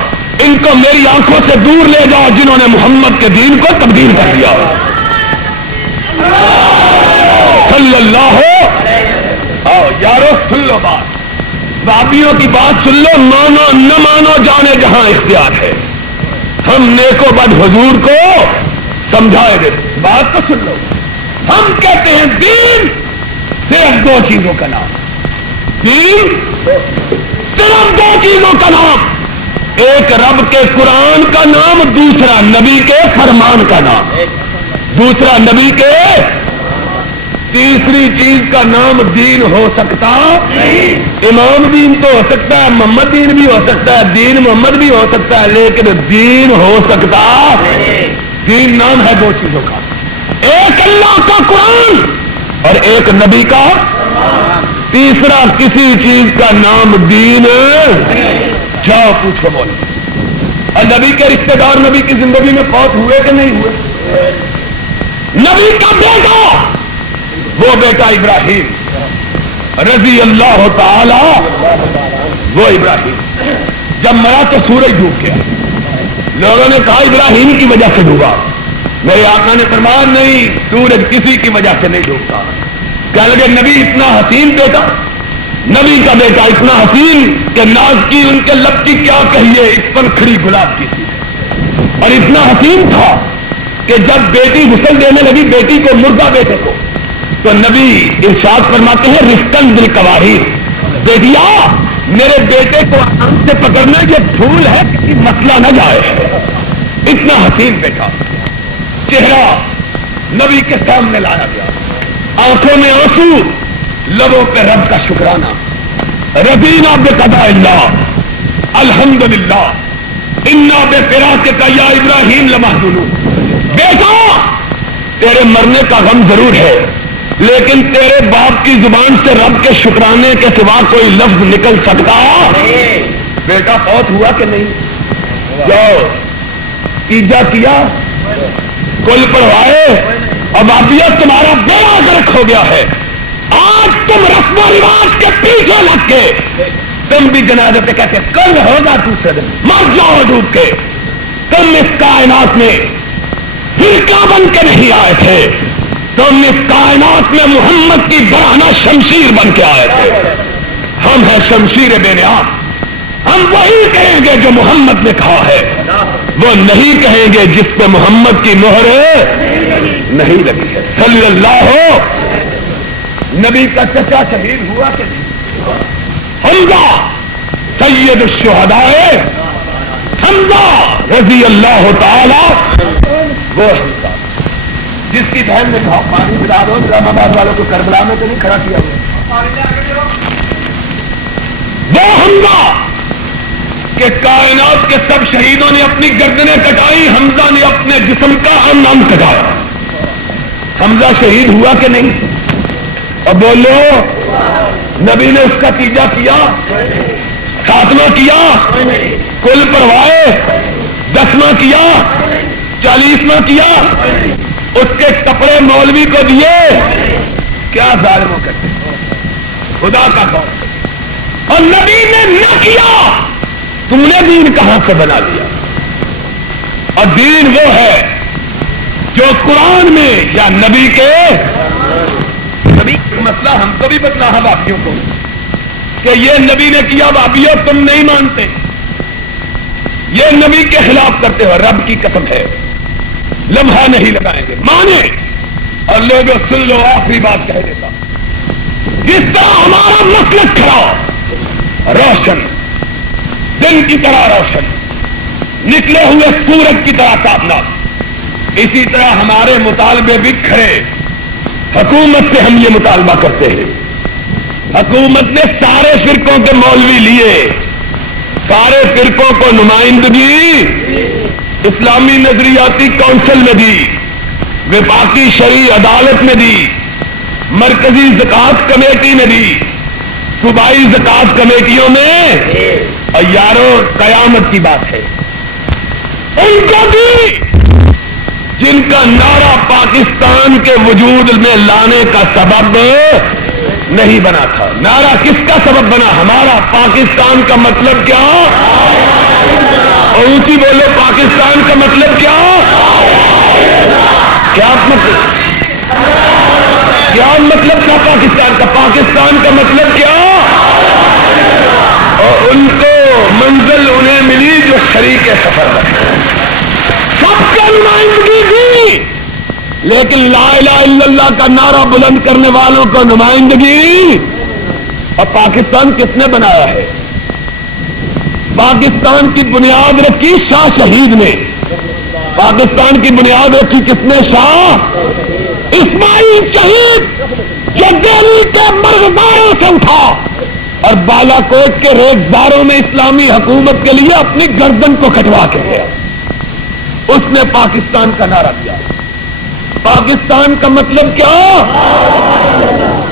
ان کو میری آنکھوں سے دور لے جاؤ جنہوں نے محمد کے دین کو تبدیل کر دیا۔ صلی اللہ ہو آؤ یارو سن لو بات، وابیوں کی بات سن لو، مانو نہ مانو جانے جہاں اختیار ہے، ہم نیکو بد حضور کو سمجھائے دے، بات تو سن لو۔ ہم کہتے ہیں دین صرف دو چیزوں کا نام، دین صرف دو چیزوں کا نام، ایک رب کے قرآن کا نام، دوسرا نبی کے فرمان کا نام، دوسرا نبی کے، تیسری چیز کا نام دین ہو سکتا نہیں۔ امام دین تو ہو سکتا ہے، محمد دین بھی ہو سکتا ہے، دین محمد بھی ہو سکتا ہے، لیکن دین ہو سکتا نہیں۔ دین نام ہے دو چیزوں کا، ایک اللہ کا قرآن اور ایک نبی کا، تیسرا کسی چیز کا نام دین جاؤ پوچھو بولے۔ اور نبی کے رشتہ دار نبی کی زندگی میں فوت ہوئے کہ نہیں ہوئے؟ نبی کا بیٹا، وہ بیٹا ابراہیم رضی اللہ تعالی، وہ ابراہیم جب مرا تو سورج ڈوب گیا، لوگوں نے کہا ابراہیم کی وجہ سے ڈوبا، میرے آقا نے فرمایا نہیں، سورج کسی کی وجہ سے نہیں ڈوبتا۔ کہنے لگے نبی اتنا حسین بیٹا، نبی کا بیٹا اتنا حسین کہ ناز کی ان کے لب کی کیا کہیے، ایک پنکھڑی گلاب کی تھی، اور اتنا حسین تھا کہ جب بیٹی غسل دینے لگی بیٹی کو، مردہ بیٹے کو، تو نبی ارشاد فرماتے ہیں رفقاً بالقواریب، بیٹیا میرے بیٹے کو آرام سے پکڑنا، یہ پھول ہے کسی مسئلہ نہ جائے. اتنا حسین بیٹا، چہرہ نبی کے سامنے لایا گیا، آنکھوں میں آنسو، لبوں پہ رب کا شکرانہ. رضینا بقضاء اللہ الحمدللہ انا بفراقک یا ابراہیم لمحزونون. بیٹا تیرے مرنے کا غم ضرور ہے، لیکن تیرے باپ کی زبان سے رب کے شکرانے کے سوا کوئی لفظ نکل سکتا؟ بیٹا فوت ہوا کہ نہیں؟ جاؤ تیجا کیا، کل پڑھوائے، اب ابیت تمہارا بیڑا غرق ہو گیا ہے. آج تم رسم و رواج کے پیچھے لگ کے تم بھی جنازے پہ کہتے کل ہوگا دوسرے دن، مر جاؤ ڈوب کے. تم اس کائنات میں فرقہ بن کے نہیں آئے تھے، تم اس کائنات میں محمد کی برہنہ شمشیر بن کے آئے تھے. ہم ہیں شمشیر بے نیاز، ہم وہی کہیں گے جو محمد نے کہا ہے، وہ نہیں کہیں گے جس پہ محمد کی مہر نہیں لگی ہے. صلی اللہ ہو. نبی کا چچا شہید ہوا کہ نہیں؟ حمزہ سید الشہداء، حمزہ رضی اللہ تعالی. وہ حمزہ جس کی بہن نے کہا پانی پلا دو، اسلام آباد والوں کو کربلا میں تو نہیں کھڑا کیا گیا. وہ حمزہ کہ کائنات کے سب شہیدوں نے اپنی گردنیں کٹائی، حمزہ نے اپنے جسم کا نام کٹایا. حمزہ شہید ہوا کہ نہیں؟ اور بولو نبی نے اس کا تیجا کیا، خاتمہ کیا، کل پڑھوائے، 10واں کیا، 40واں کیا، اس کے کپڑے مولوی کو دیے. کیا ظالموں کرتے خدا کا خوف. اور نبی نے نہ کیا، تم نے دین کہاں سے بنا لیا؟ اور دین وہ ہے جو قرآن میں یا نبی کے نبی مسئلہ ہم کو بھی بتلا ہے باقیوں کو کہ یہ نبی نے کیا، بابیوں تم نہیں مانتے، یہ نبی کے خلاف کرتے ہو. رب کی قسم ہے لمحہ نہیں لگائیں گے. مانے اور لوگوں سن لو، آخری بات کہہ دیتا. جس طرح ہمارا مسلک کھڑا روشن، دن کی طرح روشن، نکلے ہوئے سورج کی طرح تابنا، اسی طرح ہمارے مطالبے بھی کھڑے. حکومت سے ہم یہ مطالبہ کرتے ہیں. حکومت نے سارے فرقوں کے مولوی لیے، سارے فرقوں کو نمائندگی اسلامی نظریاتی کونسل میں دی، وفاقی شرعی عدالت میں دی، مرکزی زکوٰۃ کمیٹی میں دی، صوبائی زکوٰۃ کمیٹیوں میں. اور یارو قیامت کی بات ہے ان کو دی جن کا نعرہ پاکستان کے وجود میں لانے کا سبب نہیں بنا تھا. نعرہ کس کا سبب بنا؟ ہمارا. پاکستان کا مطلب کیا؟ اور اونچی بولو، پاکستان کا مطلب کیا؟ کیا مطلب؟ کیا مطلب تھا پاکستان کا؟ پاکستان کا مطلب کیا؟ اور ان کو منزل انہیں ملی جو شریک سفر بنے. سب کا نمائندگی دی، لیکن لا الہ الا اللہ کا نعرہ بلند کرنے والوں کو نمائندگی. اور پاکستان کس نے بنایا ہے؟ پاکستان کی بنیاد رکھی شاہ شہید نے. پاکستان کی بنیاد رکھی کس نے؟ شاہ اسماعیل شہید، جو دہلی کے مرغزاروں سے اٹھا اور بالا کوٹ کے ریزداروں میں اسلامی حکومت کے لیے اپنی گردن کو کٹوا کے گیا. اس نے پاکستان کا نعرہ دیا. پاکستان کا مطلب کیا؟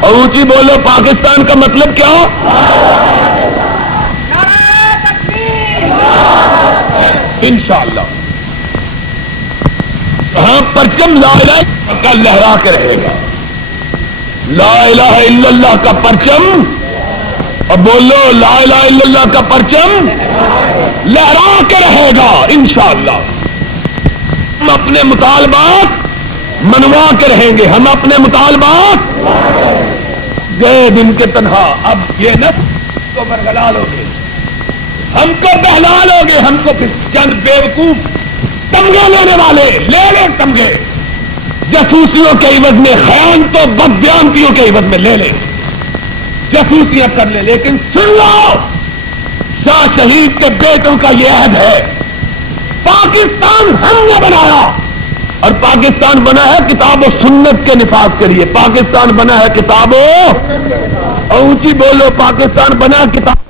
اور اونچی بولو، پاکستان کا مطلب کیا؟ انشاءاللہ ہاں پرچم لا الہ کا لہرا کے رہے گا. لا الہ الا اللہ کا پرچم، اور بولو لا الہ الا اللہ کا پرچم لہرا کے رہے گا انشاءاللہ. ہم اپنے مطالبات منوا کے رہیں گے. ہم اپنے مطالبات گئے دن کے تنہا. اب یہ نہ کو برگلا لو گے، ہم کو بہلا لو گے، ہم کو پھر چند بیوقوف تمغے لینے والے لے لیں تمغے، جاسوسیوں کے عوض میں، خیانتوں بدبیانتیوں کے عوض میں لے لیں. جاسوسیاں کر لے، لیکن سن لو، شاہ شہید کے بیٹوں کا یہ عہد ہے، پاکستان ہم نے بنایا، اور پاکستان بنا ہے کتاب و سنت کے نفاذ کے لیے، پاکستان بنا ہے کتاب و، اونچی بولو، پاکستان بنا کتاب